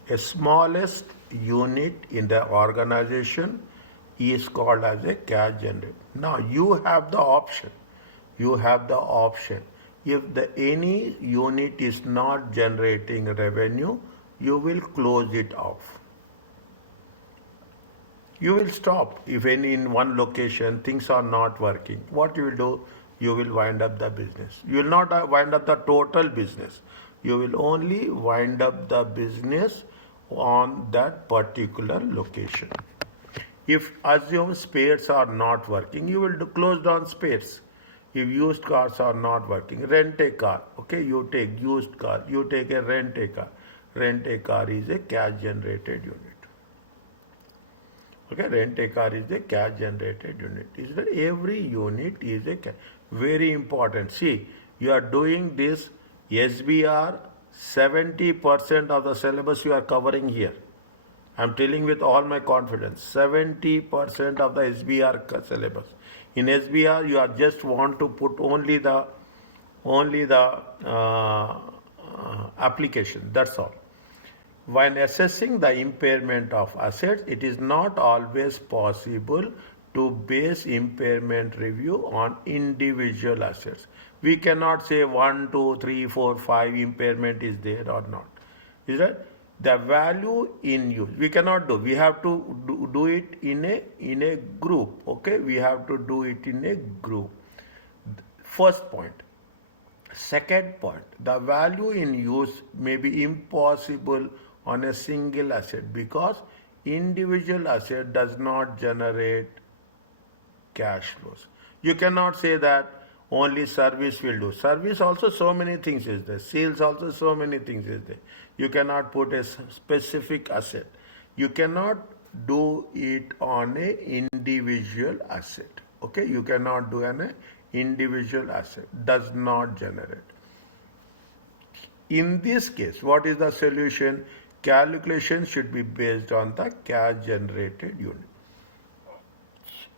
A smallest unit in the organization is called as a cash generator. Now you have the option. You have the option. If any unit is not generating revenue, you will close it off. You will stop if any in one location things are not working. What you will do? You will wind up the business. You will not wind up the total business. You will only wind up the business on that particular location. If assume spares are not working, you will close down spares. If used cars are not working, rent a car. Okay, you take used car, you take a rent a car. Rent a car is a cash generated unit. Okay, rent a car is a cash generated unit. Is that every unit is a cash. Very important. See, you are doing this SBR, 70% of the syllabus you are covering here. I am telling with all my confidence, 70% of the SBR syllabus. In SBR, you are just want to put only the application. That's all. When assessing the impairment of assets, it is not always possible to base impairment review on individual assets. We cannot say 1, 2, 3, 4, 5 impairment is there or not. Is that the value in use? We cannot do. We have to do it in a group. Okay, we have to do it in a group. First point. Second point, the value in use may be impossible on a single asset because individual asset does not generate cash flows. You cannot say that only service will do. Service also so many things is there. Sales also so many things is there. You cannot put a specific asset. You cannot do it on a individual asset. Okay, you cannot do an individual asset. Does not generate. In this case, what is the solution? Calculation should be based on the cash generated unit.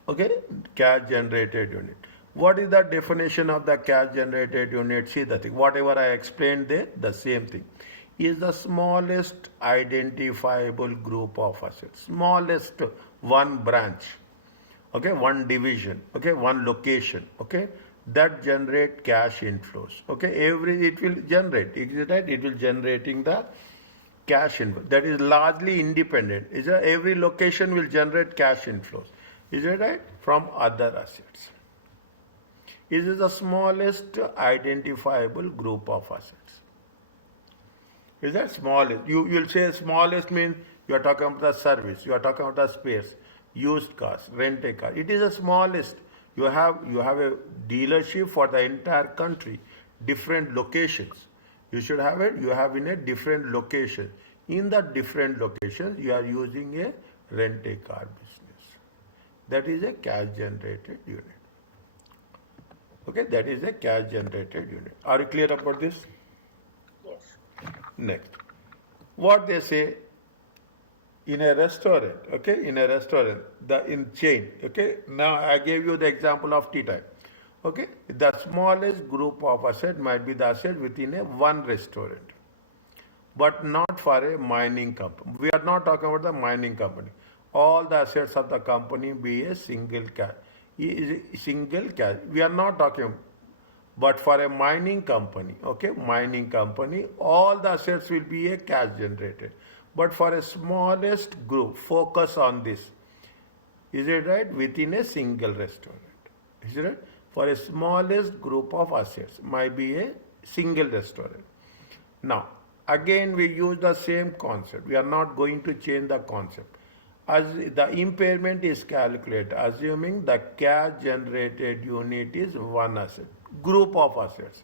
Okay, cash generated unit. What is the definition of the cash generated unit? See the thing. Whatever I explained there, the same thing. Is the smallest identifiable group of assets. Smallest one branch. Okay, one division. Okay, one location. Okay, that generate cash inflows. Okay, it will generate. Is it right? It will generating the cash inflows. That is largely independent. Is that every location will generate cash inflows. Is it right? From other assets. It is the smallest identifiable group of assets. Is that smallest? You will say smallest means you are talking about the service, you are talking about the space, used cars, rent a car. It is the smallest. You have a dealership for the entire country, different locations. You should have it. You have in a different location. In the different locations, you are using a rent a car business. That is a cash generated unit. Okay, that is a cash generated unit. Are you clear about this? Yes. Next, what they say in a restaurant, okay, in a restaurant, in chain, okay. Now I gave you the example of tea time. Okay, the smallest group of asset might be the asset within a one restaurant, but not for a mining company. We are not talking about the mining company. All the assets of the company be a single cash. We are not talking, but for a mining company, okay, mining company, all the assets will be a cash generated. But for a smallest group, focus on this. Is it right? Within a single restaurant. Is it right? For a smallest group of assets, might be a single restaurant. Now, again we use the same concept. We are not going to change the concept. As the impairment is calculated, assuming the cash generated unit is one asset, group of assets.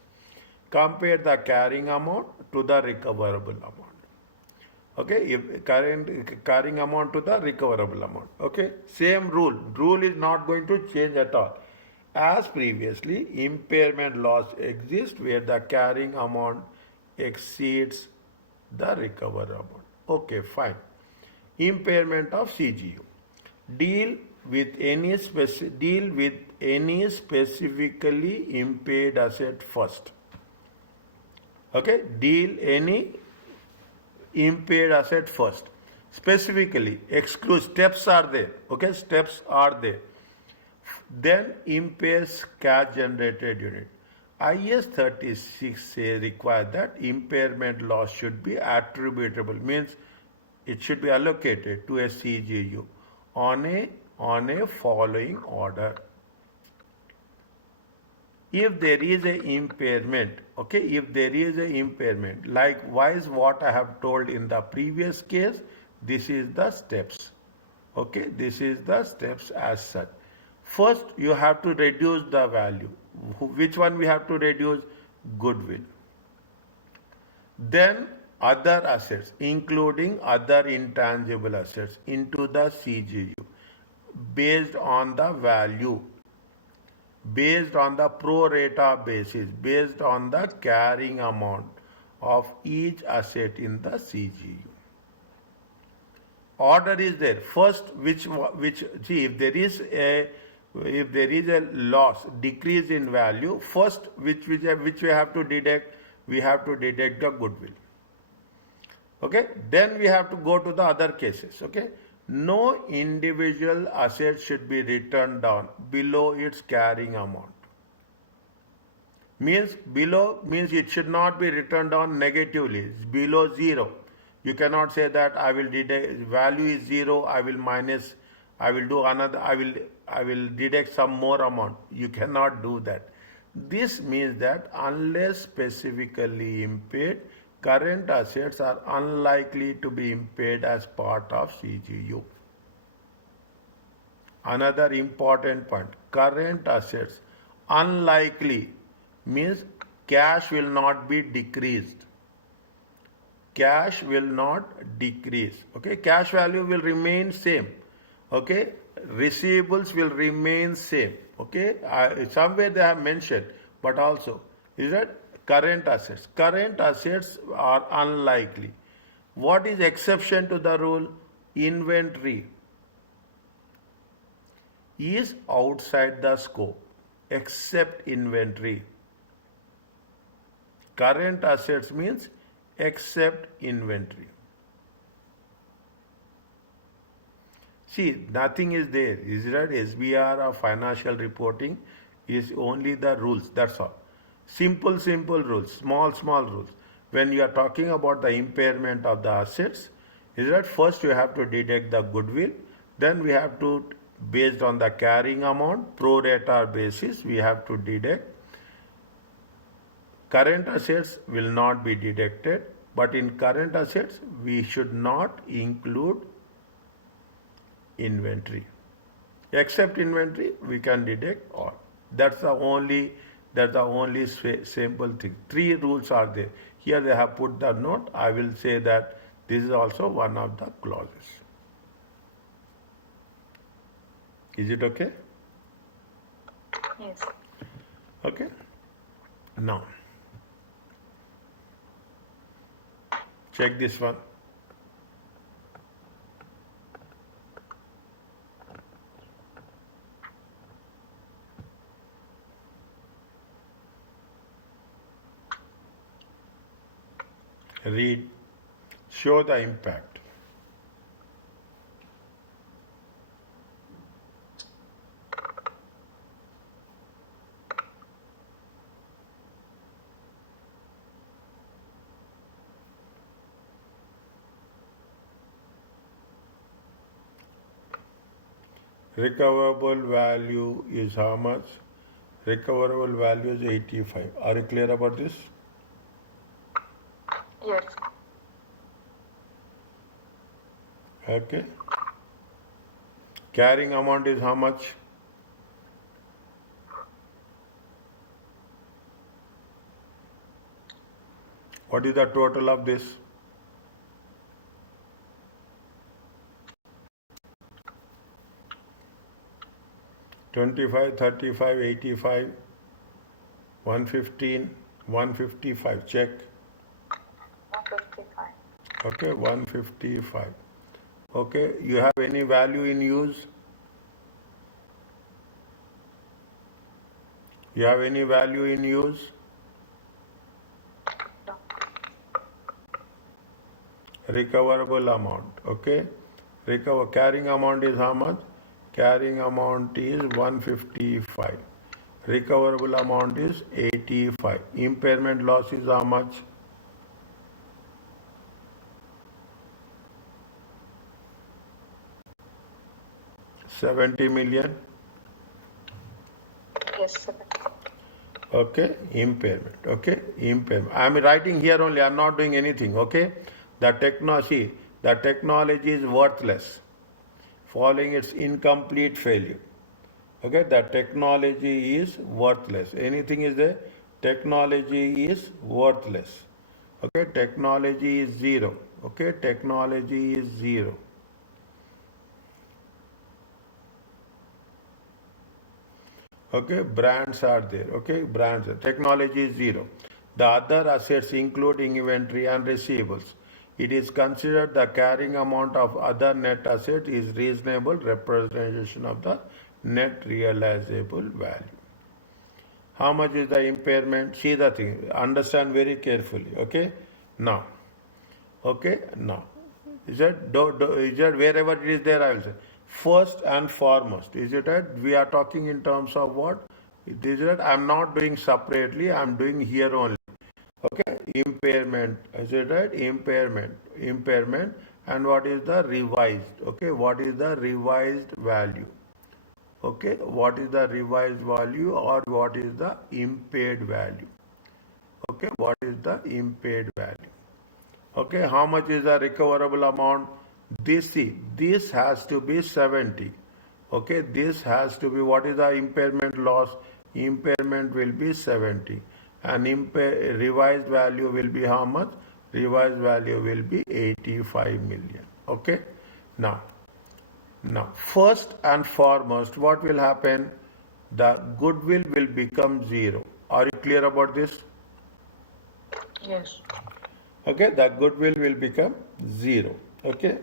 Compare the carrying amount to the recoverable amount. Okay, if carrying amount to the recoverable amount. Okay, same rule. Rule is not going to change at all. As previously, impairment loss exists where the carrying amount exceeds the recoverable amount. Okay, fine. Impairment of CGU. Deal with any specifically impaired asset first. Okay, deal any impaired asset first. Specifically, exclude steps are there. Okay, steps are there. Then impairs cash generated unit. IS 36 say require that impairment loss should be attributable, means it should be allocated to a CGU on a following order. If there is a impairment, okay, if there is a impairment, likewise what I have told in the previous case, this is the steps. Okay, this is the steps as such. First, you have to reduce the value. Which one we have to reduce? Goodwill. Then other assets, including other intangible assets, into the CGU based on the value, based on the pro rata basis, based on the carrying amount of each asset in the CGU. Order is there. First, which see, if there is a loss, decrease in value, first which we have to deduct, we have to deduct the goodwill. Okay, then we have to go to the other cases. Okay, no individual asset should be written down below its carrying amount. Means it should not be written down negatively. It's below zero. You cannot say that I will deduct, value is zero, I will minus, I will do another, I will deduct some more amount. You cannot do that. This means that unless specifically impaired, current assets are unlikely to be impaired as part of CGU. Another important point, current assets unlikely means cash will not be decreased. Cash will not decrease. Okay, cash value will remain same. Okay, receivables will remain same. Okay, somewhere they have mentioned, but also is that current assets. Current assets are unlikely. What is exception to the rule? Inventory is outside the scope, except inventory. Current assets means except inventory. See, nothing is there. Is that SBR or financial reporting is only the rules. That's all. Simple rules, small rules. When you are talking about the impairment of the assets, is that first you have to deduct the goodwill, then we have to, based on the carrying amount, pro rata basis, we have to deduct. Current assets will not be deducted, but in current assets we should not include inventory. Except inventory, we can deduct all. That's the only simple thing. 3 rules are there. Here they have put the note. I will say that this is also one of the clauses. Is it okay? Yes. Okay. Now, check this one. Read, show the impact. Recoverable value is how much? Recoverable value is 85. Are you clear about this? Yes. Okay. Carrying amount is how much? What is the total of this? 25, 35, 85, 115, 155. Check. 155. Okay, 155. Okay, you have any value in use? You have any value in use? No. Recoverable amount. Okay, carrying amount is how much? Carrying amount is 155. Recoverable amount is 85. Impairment loss is how much? $70 million. Yes, 70. Okay, impairment. Okay, impairment. I am writing here only. I am not doing anything. Okay, the technology is worthless, following its incomplete failure. Okay, the technology is worthless. Anything is there? Technology is worthless. Okay, technology is zero. Okay, technology is zero. Okay, brands are there. Okay, brands. Technology is zero. The other assets including inventory and receivables. It is considered the carrying amount of other net assets is reasonable representation of the net realizable value. How much is the impairment? See the thing. Understand very carefully. Okay. Now. Okay. Now. Is that wherever it is there? I will say. First and foremost, is it right? We are talking in terms of what? Is it? I am not doing separately. I am doing here only. Okay, impairment. Is it right? Impairment. And what is the revised? Okay, what is the revised value? Okay, what is the revised value or what is the impaired value? Okay, what is the impaired value? Okay, how much is the recoverable amount? This has to be 70. Okay, this has to be, what is the impairment loss? Impairment will be 70. And revised value will be how much? Revised value will be 85 million. Okay, now, first and foremost, what will happen? The goodwill will become zero. Are you clear about this? Yes. Okay, the goodwill will become zero. Okay.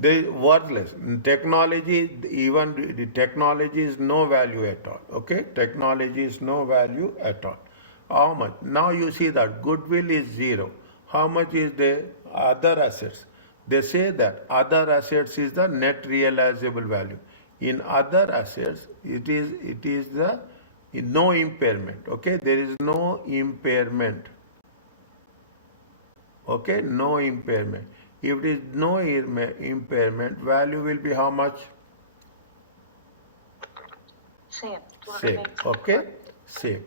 They is worthless. Technology, even the technology is no value at all. Okay, technology is no value at all. How much? Now you see that goodwill is zero. How much is the other assets? They say that other assets is the net realizable value. In other assets, it is the no impairment. Okay, there is no impairment. Okay, no impairment. If it is no impairment, value will be how much? Same. Same. Okay, same.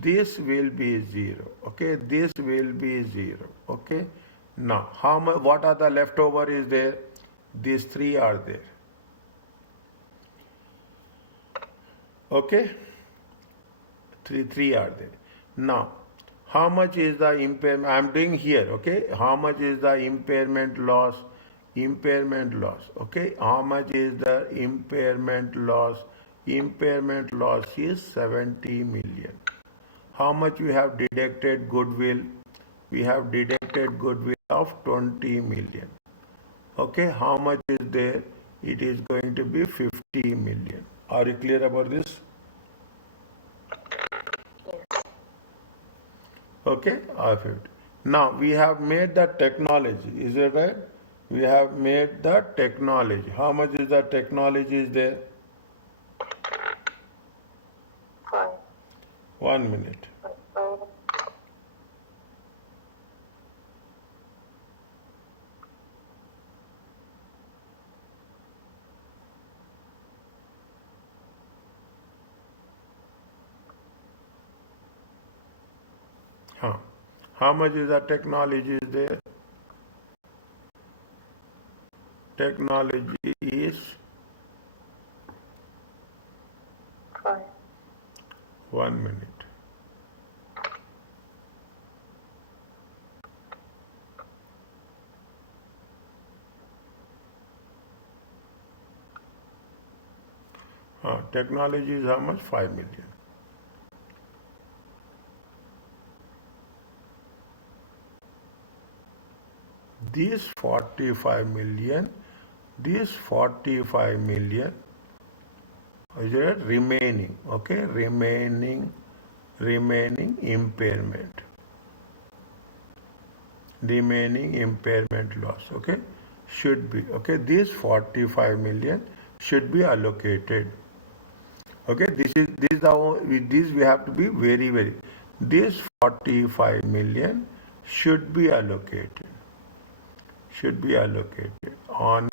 This will be zero. Okay, this will be zero. Okay. Now, how much? What are the leftover is there? These three are there. Okay. Three are there. Now, how much is the impairment? I am doing here, okay? How much is the impairment loss? Impairment loss, okay? How much is the impairment loss? Impairment loss is 70 million. How much we have deducted goodwill? We have deducted goodwill of 20 million. Okay, how much is there? It is going to be 50 million. Are you clear about this? Okay, R50. Now we have made the technology, is it right? We have made the technology. How much is the technology is there? 5. 1 minute. Huh. How much is the technology is there? Technology is 5. 1 minute. technology is how much? 5 million. These 45 million is it remaining, okay, remaining impairment loss, okay, should be, okay, this 45 million should be allocated, okay. This we have to be very, this 45 million should be allocated on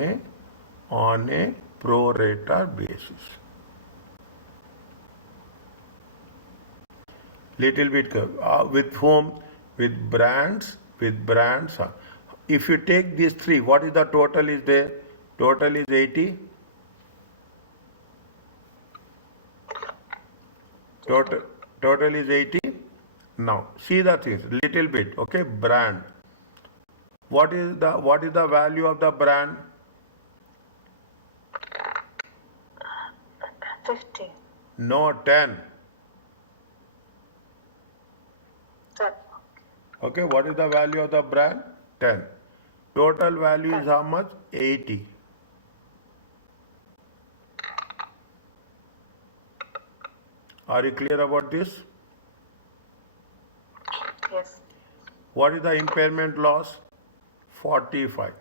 a pro rata basis. Little bit with whom? With brands. If you take these three, what is the total is there? Total is 80. Total is 80. Now see the things little bit, okay. Brand. What is the value of the brand? 50. No, 10. 10. Okay, what is the value of the brand? 10. Total value is how much? 80. Are you clear about this? Yes. What is the impairment loss? 45.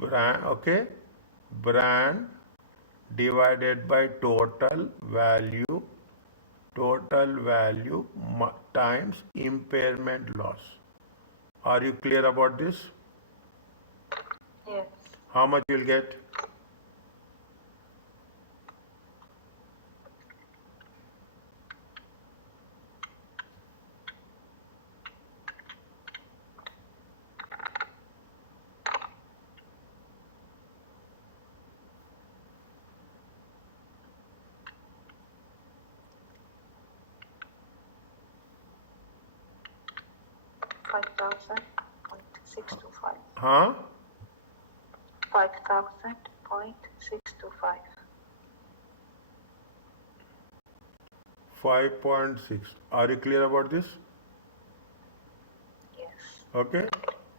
Brand, okay. Brand divided by total value times impairment loss. Are you clear about this? Yes. How much you'll get? 5,000.625. Huh? 5,000.625. 5.6. Are you clear about this? Yes. Okay.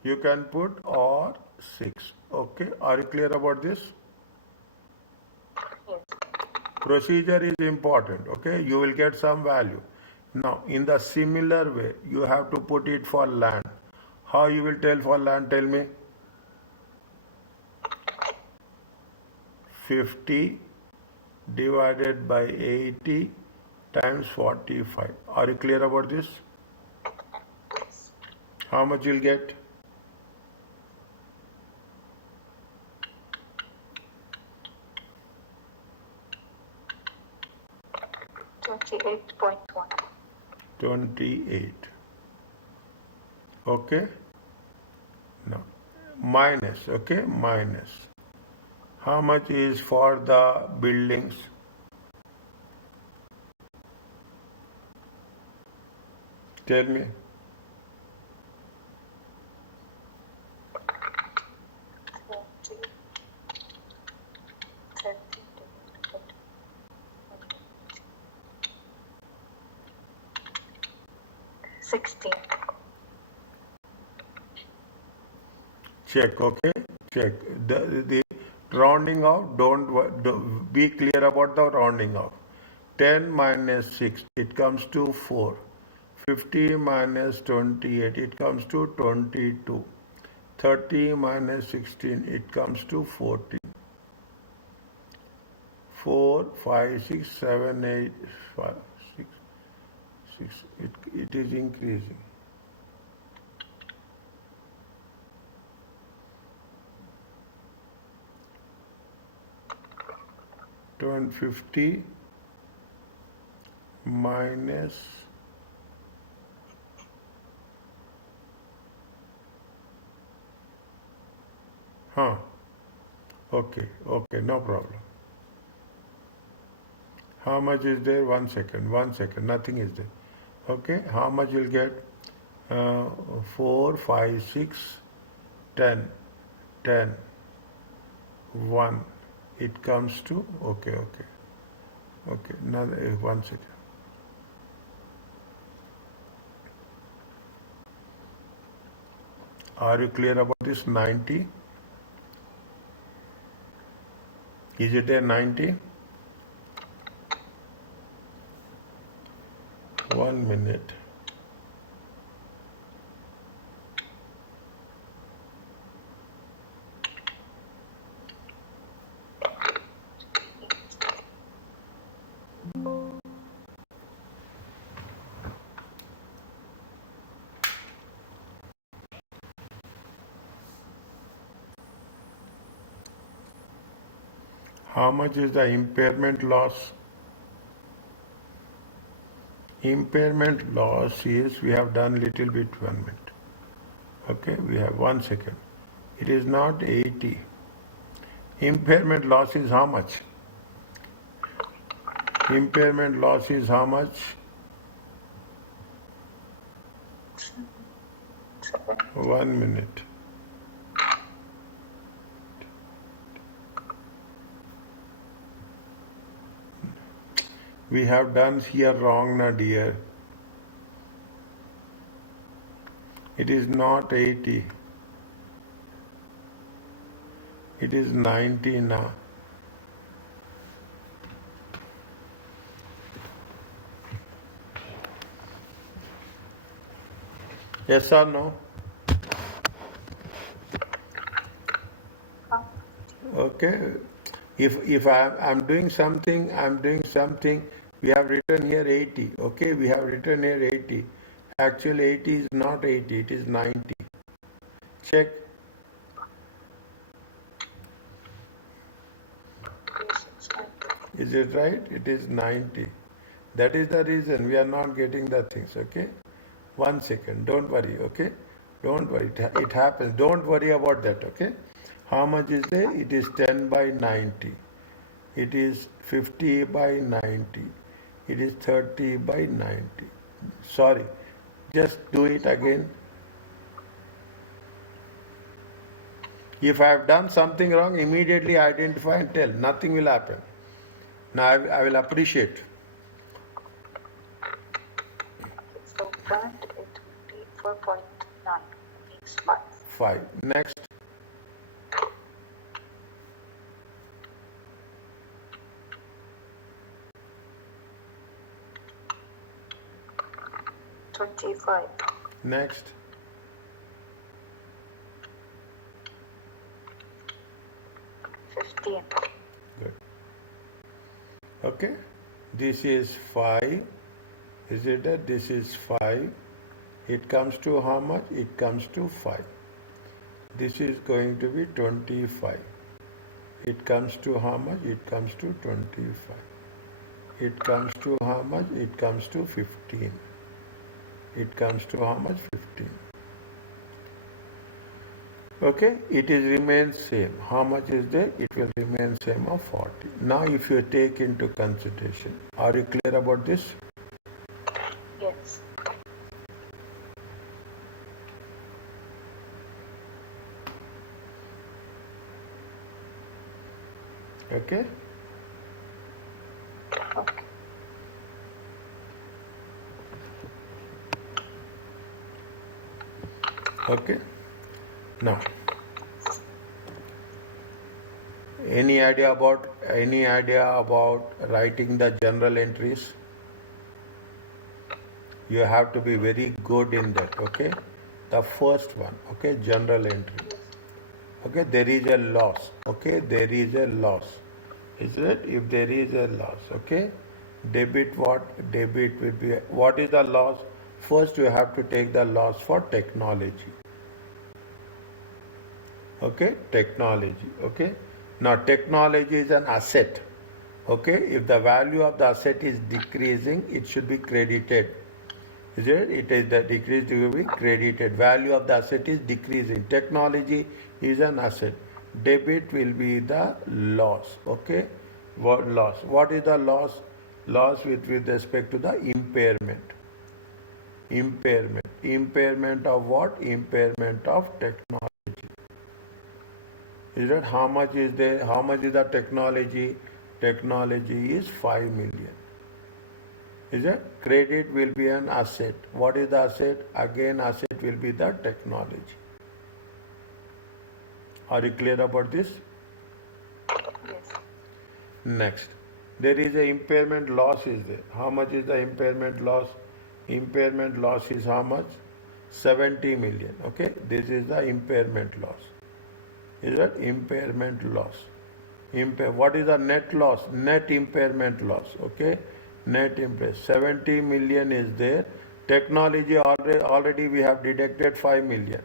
You can put or 6. Okay. Are you clear about this? Yes. Procedure is important. Okay. You will get some value. Now, in the similar way, you have to put it for land. How you will tell for land? Tell me. 50 divided by 80 times 45. Are you clear about this? How much you'll get? 28.1. 28. Okay. Now minus, okay, minus. How much is for the buildings? Tell me. 16. Check, okay? Check. The rounding off, don't be clear about the rounding off. 10 minus 6, it comes to 4. 50 minus 28, it comes to 22. 30 minus 16, it comes to 14. 4, 5, 6, 7, 8, 5, 6. It is increasing. 50 minus okay, no problem. How much is there? 1 second, nothing is there. Okay, how much you'll get? 4, 5, 6, 10, 10, 1. It comes to, okay. Now, 1 second. Are you clear about this 90? Is it a 90? 1 minute. How much is the impairment loss? Impairment loss is, we have done little bit 1 minute. Okay, we have 1 second. It is not 80. Impairment loss is how much? Impairment loss is how much? 1 minute. We have done here wrong, na dear. It is not 80. It is 90 now. Yes or no? Okay. If I'm doing something, we have written here 80. Okay, we have written here 80. Actually 80 is not 80, it is 90. Check. Is it right? It is 90. That is the reason we are not getting the things, okay? 1 second, don't worry, okay? Don't worry, it happens. Don't worry about that, okay? How much is there? It is 10 by 90. It is 50 by 90. It is 30 by 90. Sorry, just do it again. If I have done something wrong, immediately identify and tell. Nothing will happen. Now I will appreciate. So current it will be 4.9 means 5. 5. Next. $25. Next. $15. Good. Okay. This is 5. Is it that this is 5? It comes to how much? It comes to 5. This is going to be 25. It comes to how much? It comes to 25. It comes to how much? It comes to 15. It comes to how much? 15. Okay, it is remains same. How much is there? It will remain same of 40. Now if you take into consideration, are you clear about this? Yes. Okay? Okay. Okay? Now, any idea about writing the journal entries? You have to be very good in that, okay? The first one, okay, journal entry. Okay, there is a loss, okay, there is a loss. Is it? If there is a loss, okay, debit what? Debit will be, what is the loss? First you have to take the loss for technology. Okay, technology, okay. Now technology is an asset, okay. If the value of the asset is decreasing, it should be credited. Is it? It is the decrease to be credited. Value of the asset is decreasing. Technology is an asset. Debit will be the loss. Okay? What loss? What is the loss? Loss with respect to the impairment. Impairment. Impairment of what? Impairment of technology. Is that how much is there? How much is the technology? Technology is 5 million. Is it? Credit will be an asset. What is the asset? Again, asset will be the technology. Are you clear about this? Yes. Next, there is a impairment loss is there. How much is the impairment loss? Impairment loss is how much? 70 million. Okay, this is the impairment loss. Is that impairment loss? What is the net loss? Net impairment loss. Okay, net impairment. 70 million is there. Technology already we have deducted 5 million.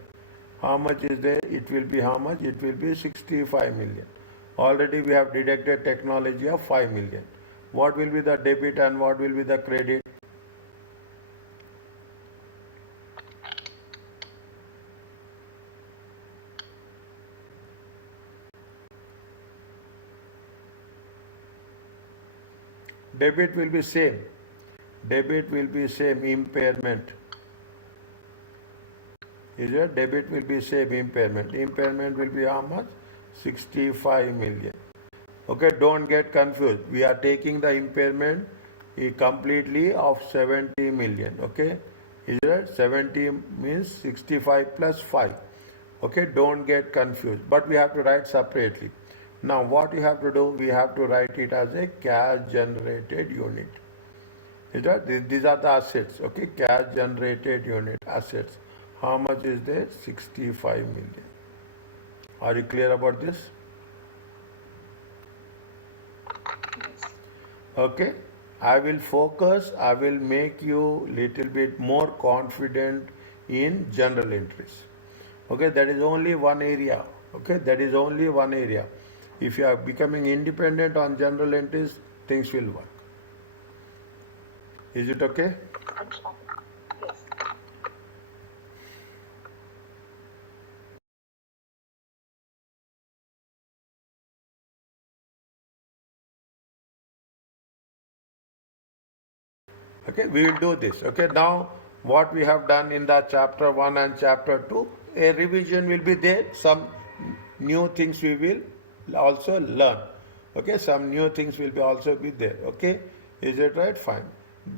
How much is there? It will be how much? It will be 65 million. Already we have deducted technology of 5 million. What will be the debit and what will be the credit? Debit will be same. Debit will be same impairment. Is it? Debit will be same impairment. Impairment will be how much? 65 million. Okay, don't get confused. We are taking the impairment completely of 70 million. Okay, is it? 70 means 65 plus 5. Okay, don't get confused. But we have to write separately. Now, what you have to do? We have to write it as a cash generated unit. Is that? These are the assets. Okay, cash generated unit assets. How much is there? 65 million. Are you clear about this? Yes. Okay, I will focus, I will make you little bit more confident in general entries. Okay, that is only one area. Okay, that is only one area. If you are becoming independent on general entries, things will work. Is it okay? Yes. Okay, we will do this. Okay, now what we have done in the chapter 1 and chapter 2, a revision will be there. Some new things we will also learn. Okay, some new things will be also be there. Okay, is it right? Fine.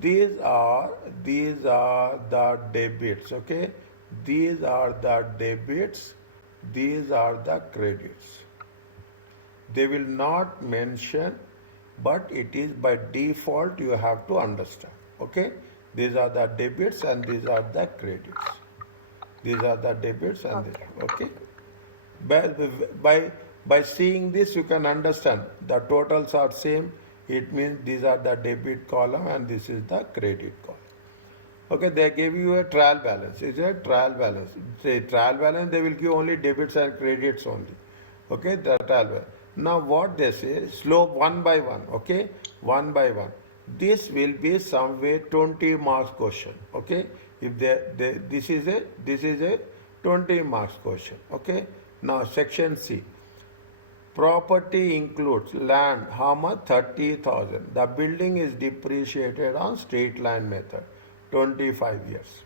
These are the debits. Okay, these are the debits. These are the credits. They will not mention, but it is by default you have to understand. Okay, these are the debits and these are the credits. These are the debits and this. Okay, by seeing this you can understand the totals are same. It means these are the debit column and this is the credit column. Okay, they give you a trial balance. Is a trial balance. Say trial balance, they will give only debits and credits only. Okay, the trial balance. Now what they say, slope one by one. Okay, one by one. This will be somewhere 20 marks question. Okay, if this is a 20 marks question. Okay, now section C. Property includes land, how much? 30,000. The building is depreciated on straight line method, 25 years.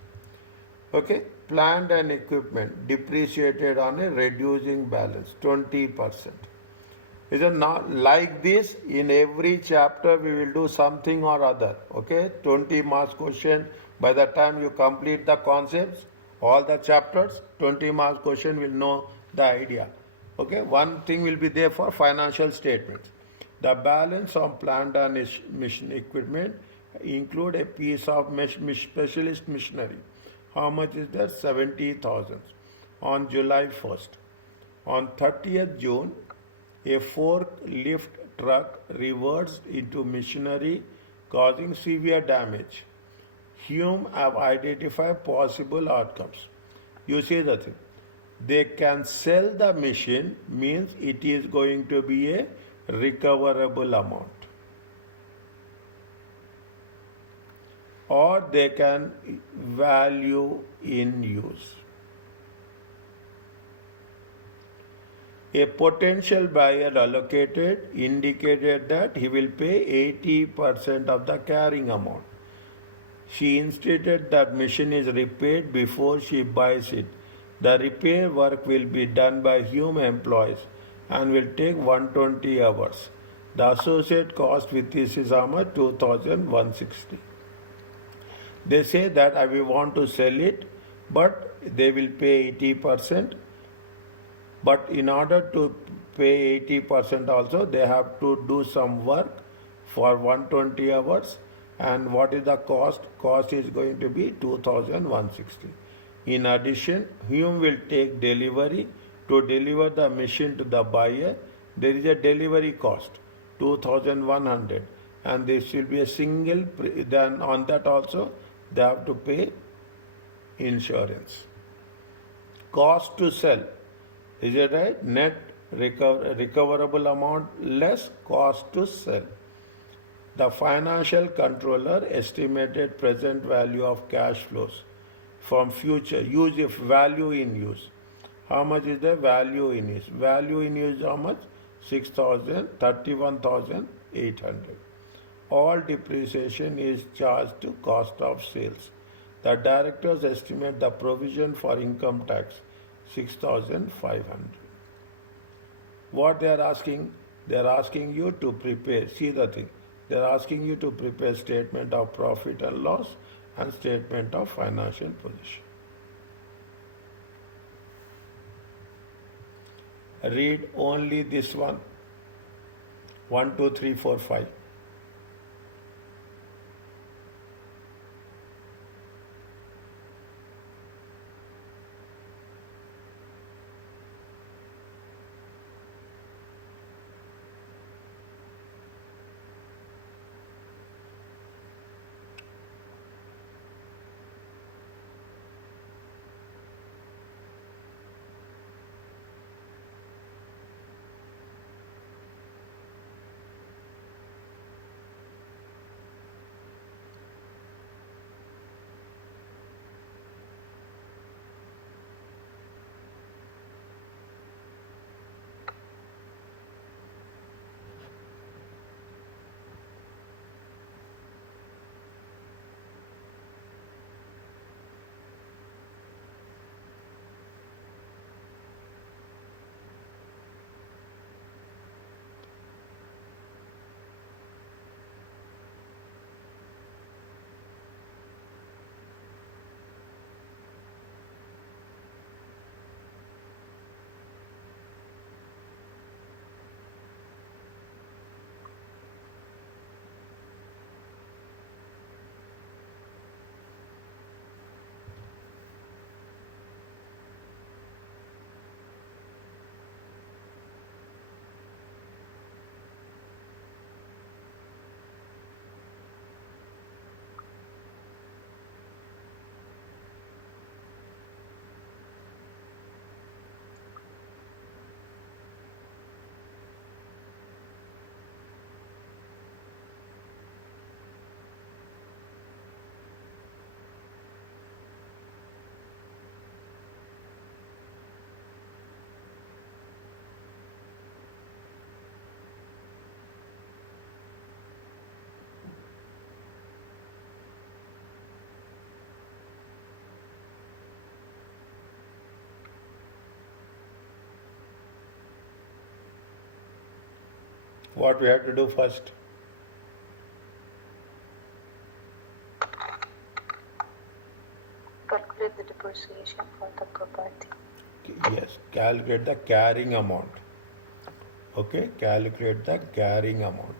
Okay, plant and equipment depreciated on a reducing balance, 20%. Is it not like this? In every chapter we will do something or other. Okay, 20 marks question. By the time you complete the concepts, all the chapters, 20 marks question will know the idea. Okay, one thing will be there for financial statements. The balance of plant and mission equipment include a piece of specialist machinery. How much is that? 70,000 on July 1st. On 30th June, a forklift truck reversed into machinery, causing severe damage. Hume have identified possible outcomes. You see the thing. They can sell the machine, means it is going to be a recoverable amount. Or they can value in use. A potential buyer allocated indicated that he will pay 80% of the carrying amount. She insisted that machine is repaired before she buys it. The repair work will be done by Hume employees. and will take 120 hours. The associate cost with this is how much? 2160. They say that I will want to sell it, but they will pay 80%. But in order to pay 80% also, they have to do some work for 120 hours. And what is the cost? Cost is going to be 2160. In addition, Hume will take delivery to deliver the machine to the buyer. There is a delivery cost, 2100, and this will be a single. Then on that also, they have to pay insurance. Cost to sell, is it right? Net recoverable amount less cost to sell. The financial controller estimated present value of cash flows from future use, if value in use. How much is the value in use? Value in use how much? 31,800. All depreciation is charged to cost of sales. The directors estimate the provision for income tax 6,500. What they are asking? They are asking you to prepare. See the thing. They are asking you to prepare statement of profit and loss and statement of financial position. Read only this one. 1, 2, 3, 4, 5. What we have to do first? Calculate the depreciation for the property. Yes, calculate the carrying amount. Okay, calculate the carrying amount.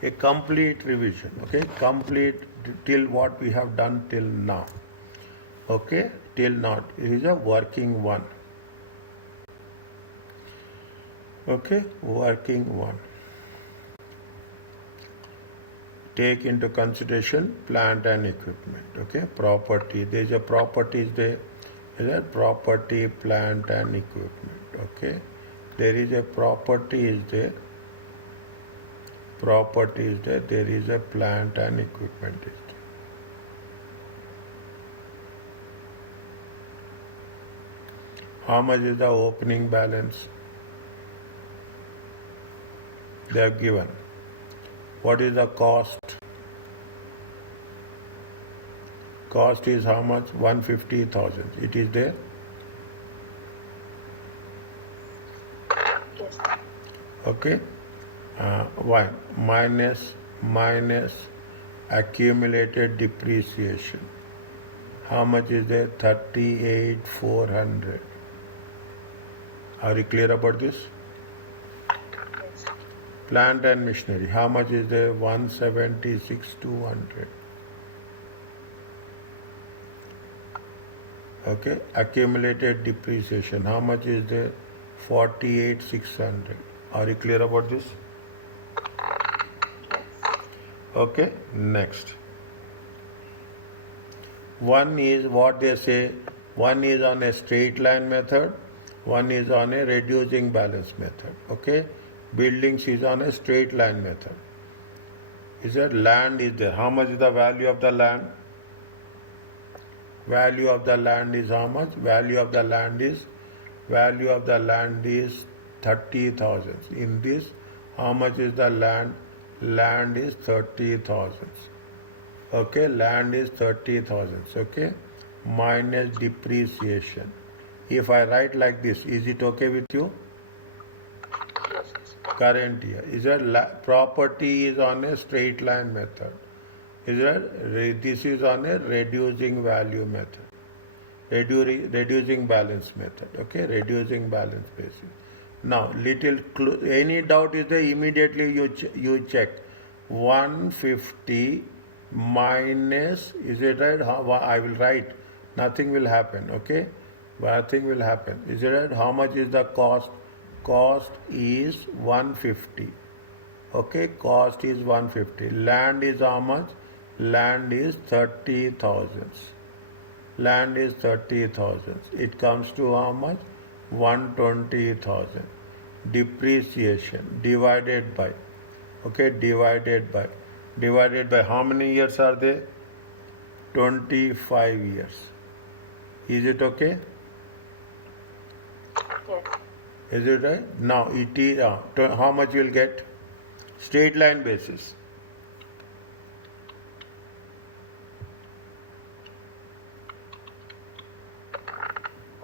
A complete revision, okay, complete till what we have done till now, okay, till now. It is a working one, okay, working one. Take into consideration plant and equipment, okay, property. There is a property, there is a property, plant and equipment, okay. There is a property is there. Property is there, there is a plant and equipment is How much is the opening balance? They have given. What is the cost? Cost is how much? 150,000. It is there? Yes. Okay. Why? Minus accumulated depreciation. How much is there? 38,400. Are you clear about this? Yes. Plant and machinery. How much is there? 176,200. Okay. Accumulated depreciation. How much is there? 48,600. Are you clear about this? Yes. Okay. Next. One is what they say, one is on a straight line method, one is on a reducing balance method. Okay? Buildings is on a straight line method. Is that land is there? How much is the value of the land? Value of the land is how much? Value of the land is 30,000. In this, how much is the land? Land is 30,000. Okay, land is 30,000. Okay, minus depreciation. If I write like this, is it okay with you? Yes. Current year. Is that property is on a straight line method? Is that this is on a reducing value method? Reducing balance method. Okay, reducing balance basis. Now, any doubt is there? Immediately you check 150 minus. Is it right? I will write. Nothing will happen. Okay, nothing will happen. Is it right? How much is the cost? Cost is 150. Okay, cost is 150. Land is how much? Land is 30,000. Land is 30,000. It comes to how much? 120,000. Depreciation divided by. Okay, divided by how many years are they? 25 years. Is it okay? Yes. Is it right? Now it is how much you will get? Straight line basis.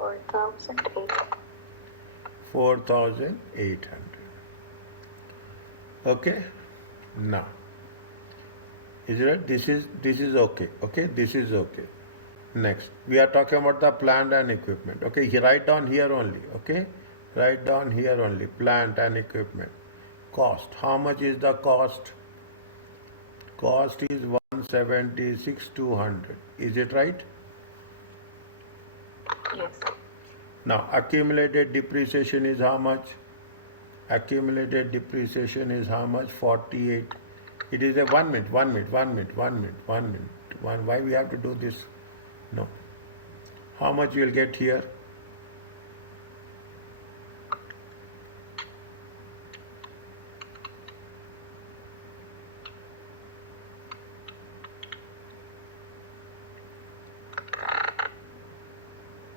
4,800. 4,800. Okay. Now, is it right? This is okay. Okay, this is okay. Next, we are talking about the plant and equipment. Okay, write down here only. Okay, write down here only. Plant and equipment. Cost. How much is the cost? Cost is 176,200. Is it right? Yes. Now, accumulated depreciation is how much? Accumulated depreciation is how much? 48. It is a 1 minute. Why we have to do this? No. How much you will get here?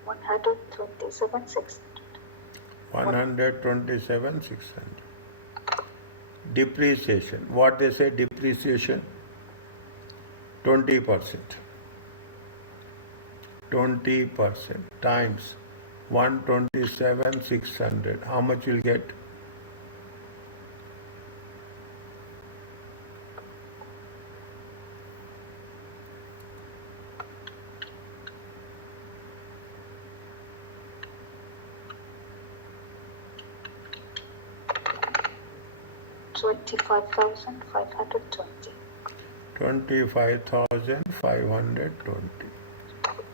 $127,600. 127,600. Depreciation. What they say depreciation? 20%. 20% times 127,600. How much you'll get? $25,520. 25,520.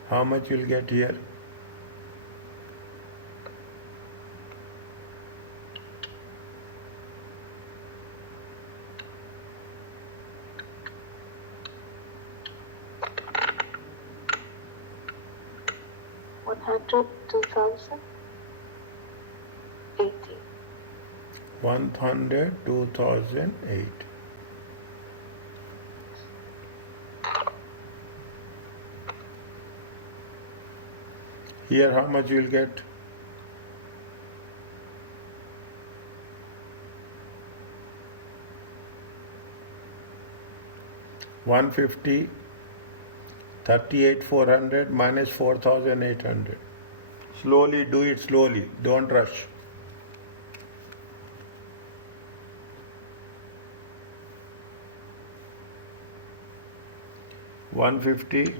How much you'll get here? $102,080. 102,008. Here how much you will get? 150, 38,400 minus 4,800. Slowly, do it slowly, don't rush. One 50,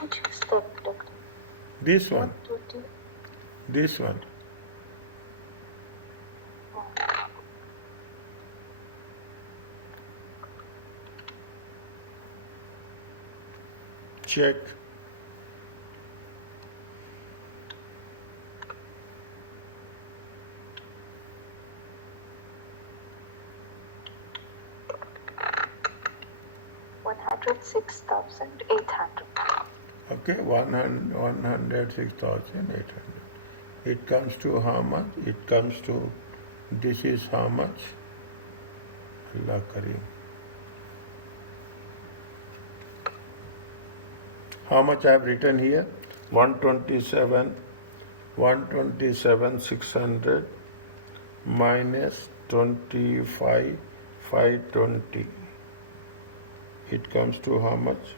Which is that, doctor? this one, 120. this one. Check. $106,800. Okay, 106,800. It comes to how much? It comes to, this is how much? Allah Kareem. How much I have written here? 127,600 minus 25,520. It comes to how much?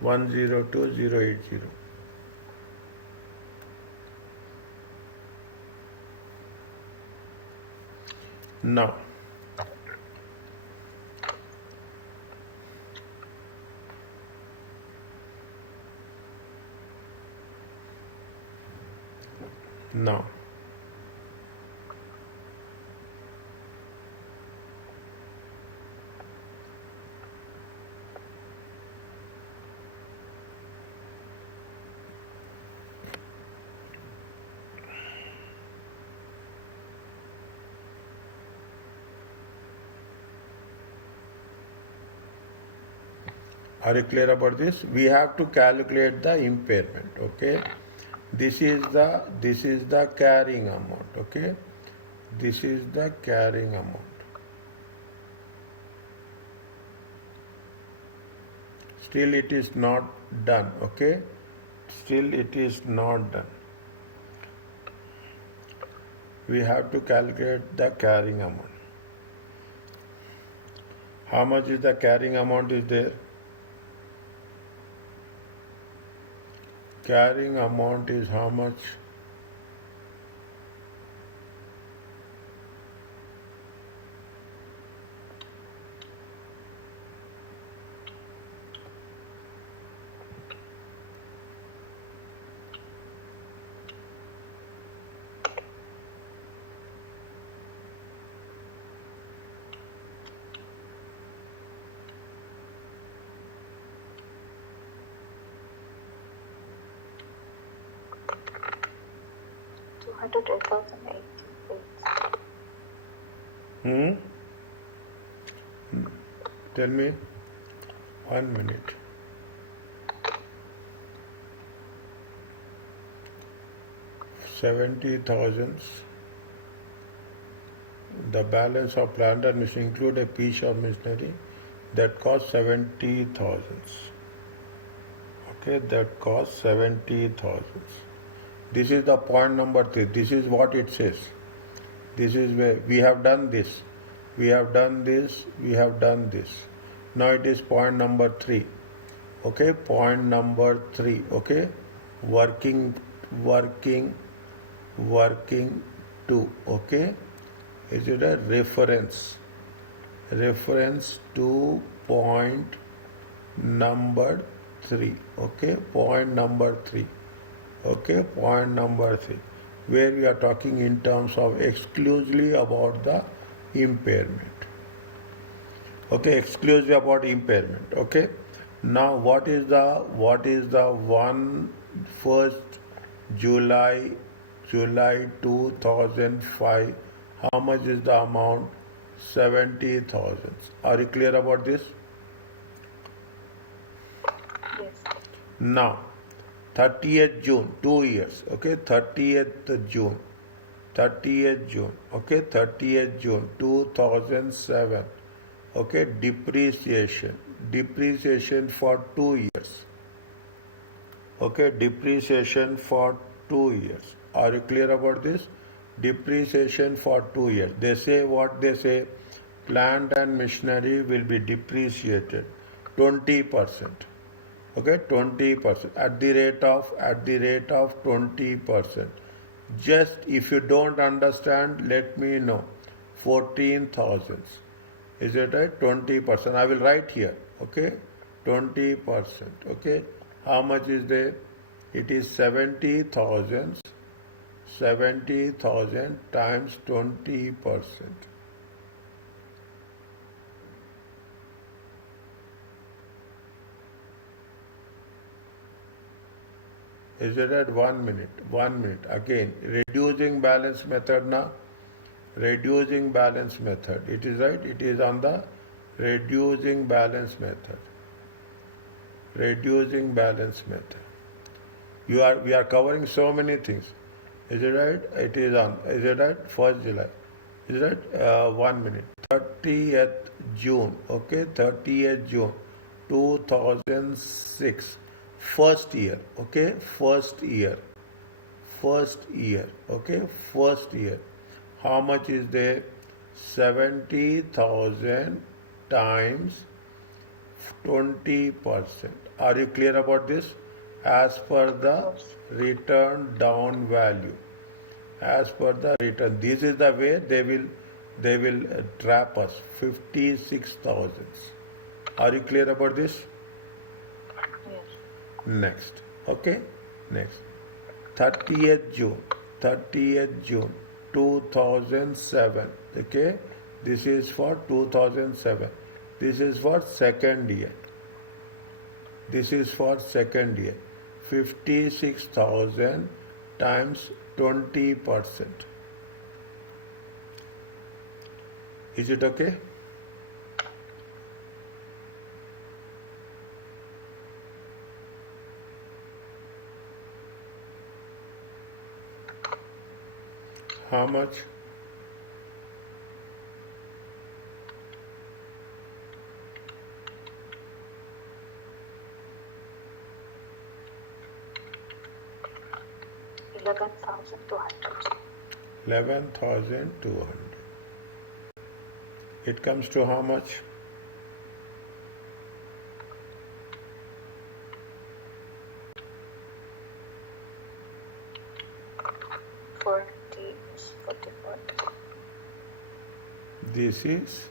102,080. Now, now, are you clear about this? We have to calculate the impairment, okay? This is the carrying amount, okay? This is the carrying amount. Still it is not done, okay? Still it is not done. We have to calculate the carrying amount. How much is the carrying amount is there? Carrying amount is how much? $208,088. Tell me. 1 minute. $70,000. The balance of plant and machinery include a piece of machinery that costs 70,000. Okay, that costs 70,000. This is the point number 3. This is what it says. This is where we have done this. We have done this. We have done this. Now it is point number 3. Okay, point number 3. Okay, working 2. Okay, is it a reference? Reference to point number 3. Okay, point number 3. Okay, point number 3, where we are talking in terms of exclusively about the impairment. Okay, exclusively about impairment. Okay, now what is the 1st July 2005? How much is the amount? 70,000. Are you clear about this? Yes. Now, 30th June, 2 years, okay, 30th June, 30th June, okay, 30th June 2007, okay, depreciation for 2 years, okay, depreciation for 2 years. Are you clear about this? Depreciation for 2 years. They say what they say, plant and machinery will be depreciated 20%. Okay, 20% at the rate of 20%. Just if you don't understand, let me know. 14,000. Is it right? 20%. I will write here. Okay, 20%. Okay, how much is there? It is 70,000. 70,000 times 20%. Is it at 1 minute? 1 minute. Again, reducing balance method now. Reducing balance method. It is right. It is on the reducing balance method. Reducing balance method. We are covering so many things. Is it right? It is on. Is it right? 1st July. Is it right? 1 minute. 30th June. Okay, 30th June 2006. First year. Okay, first year. Okay, first year. How much is there? 70,000 times 20%. Are you clear about this? As per the return down value. As per the return. This is the way they will trap us. 56,000. Are you clear about this? Yes. Next. Okay? Next. 30th June. 30th June 2007. Okay? This is for 2007. This is for second year. This is for second year. 56,000 times 20%. Is it okay? How much? $11,200. 11,200. It comes to how much? This is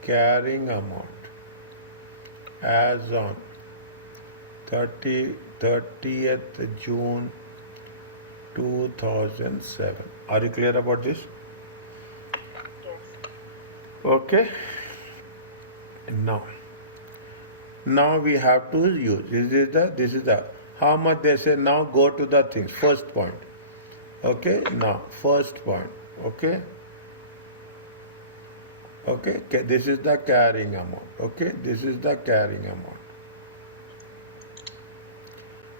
carrying amount as on 30th June 2007. Are you clear about this? Yes. Okay. Now we have to use. This is the how much they say. Now go to the things. First point. Okay. Now first point. Okay. Okay, this is the carrying amount. Okay, this is the carrying amount.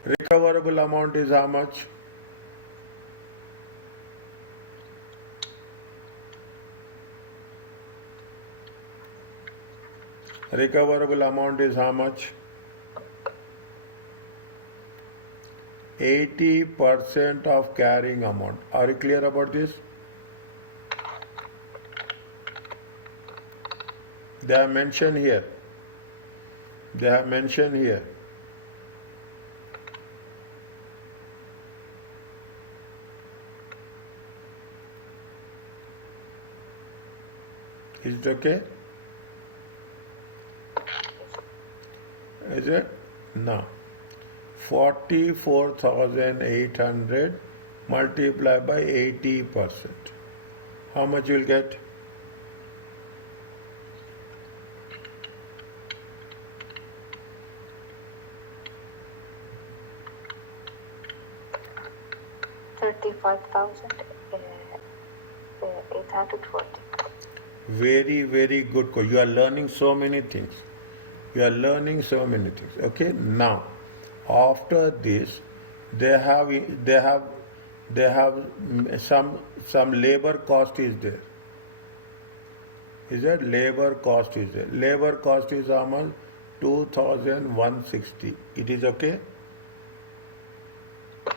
Recoverable amount is how much? Recoverable amount is how much? 80% of carrying amount. Are you clear about this? They have mentioned here. They have mentioned here. Is it okay? Is it? No. 44,800 multiplied by 80%. How much you will get? $35,840. Very, very good. You are learning so many things. You are learning so many things. Okay, now After this, they have they have they have some labor cost is there. Is that labor cost is there? Labor cost is how much? 2,160. It is okay. Yes.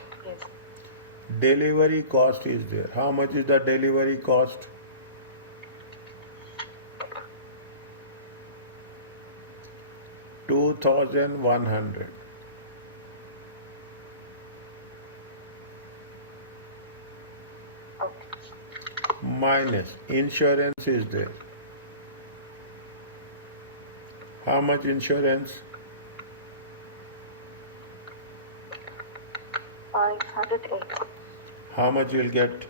Delivery cost is there. How much is the delivery cost? 2,100. Okay. Minus insurance is there. How much insurance? 508. How much you'll get?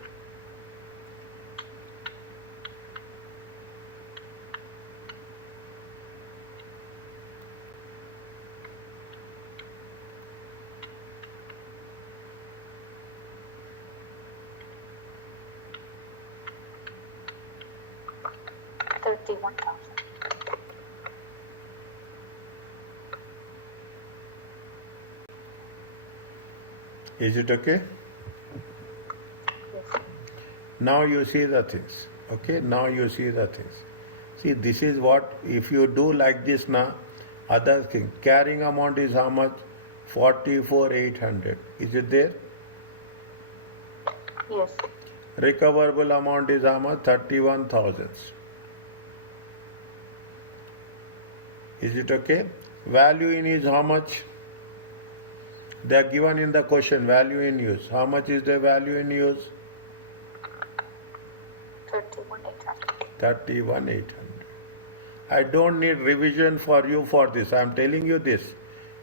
31,000. Is it okay? Yes. Now you see the things. Okay, now you see the things. See, this is what, if you do like this now, other thing. Carrying amount is how much? 44,800. Is it there? Yes. Recoverable amount is how much? 31,000. Is it okay? Value in is how much? They are given in the question, value in use. How much is the value in use? 31,800. 31,800. I don't need revision for you for this. I am telling you this.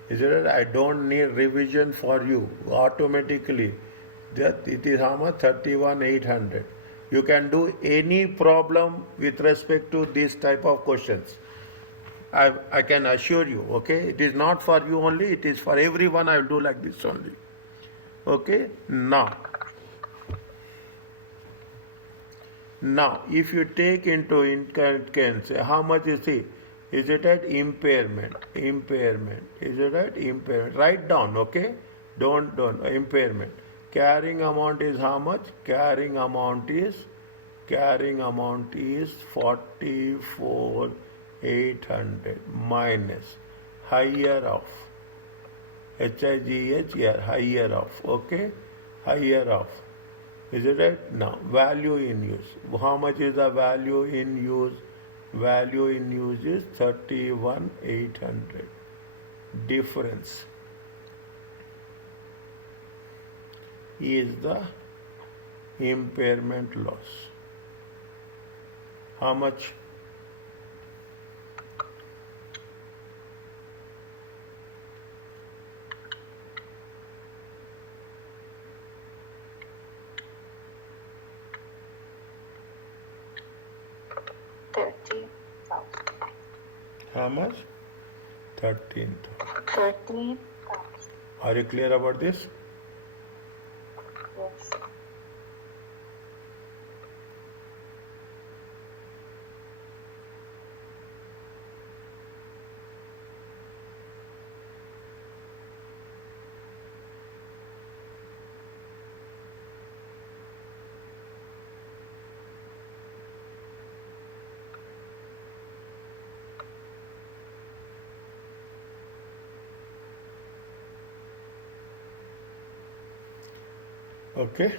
Is it right? I don't need revision for you. Automatically, that it is how much? 31,800. You can do any problem with respect to this type of questions. I can assure you, okay? It is not for you only, it is for everyone. I will do like this only. Okay? Now, if you take into account, how much is it? Is it at impairment? Impairment. Is it at impairment? Write down, okay? Don't, impairment. Carrying amount is how much? Carrying amount is 44,800 minus higher of HIGH here, higher of, okay? Higher of. Is it right? Now, value in use. How much is the value in use? Value in use is 31,800. Difference is the impairment loss. How much? How much? 13,000. 13,000. Are you clear about this? Yes. Okay.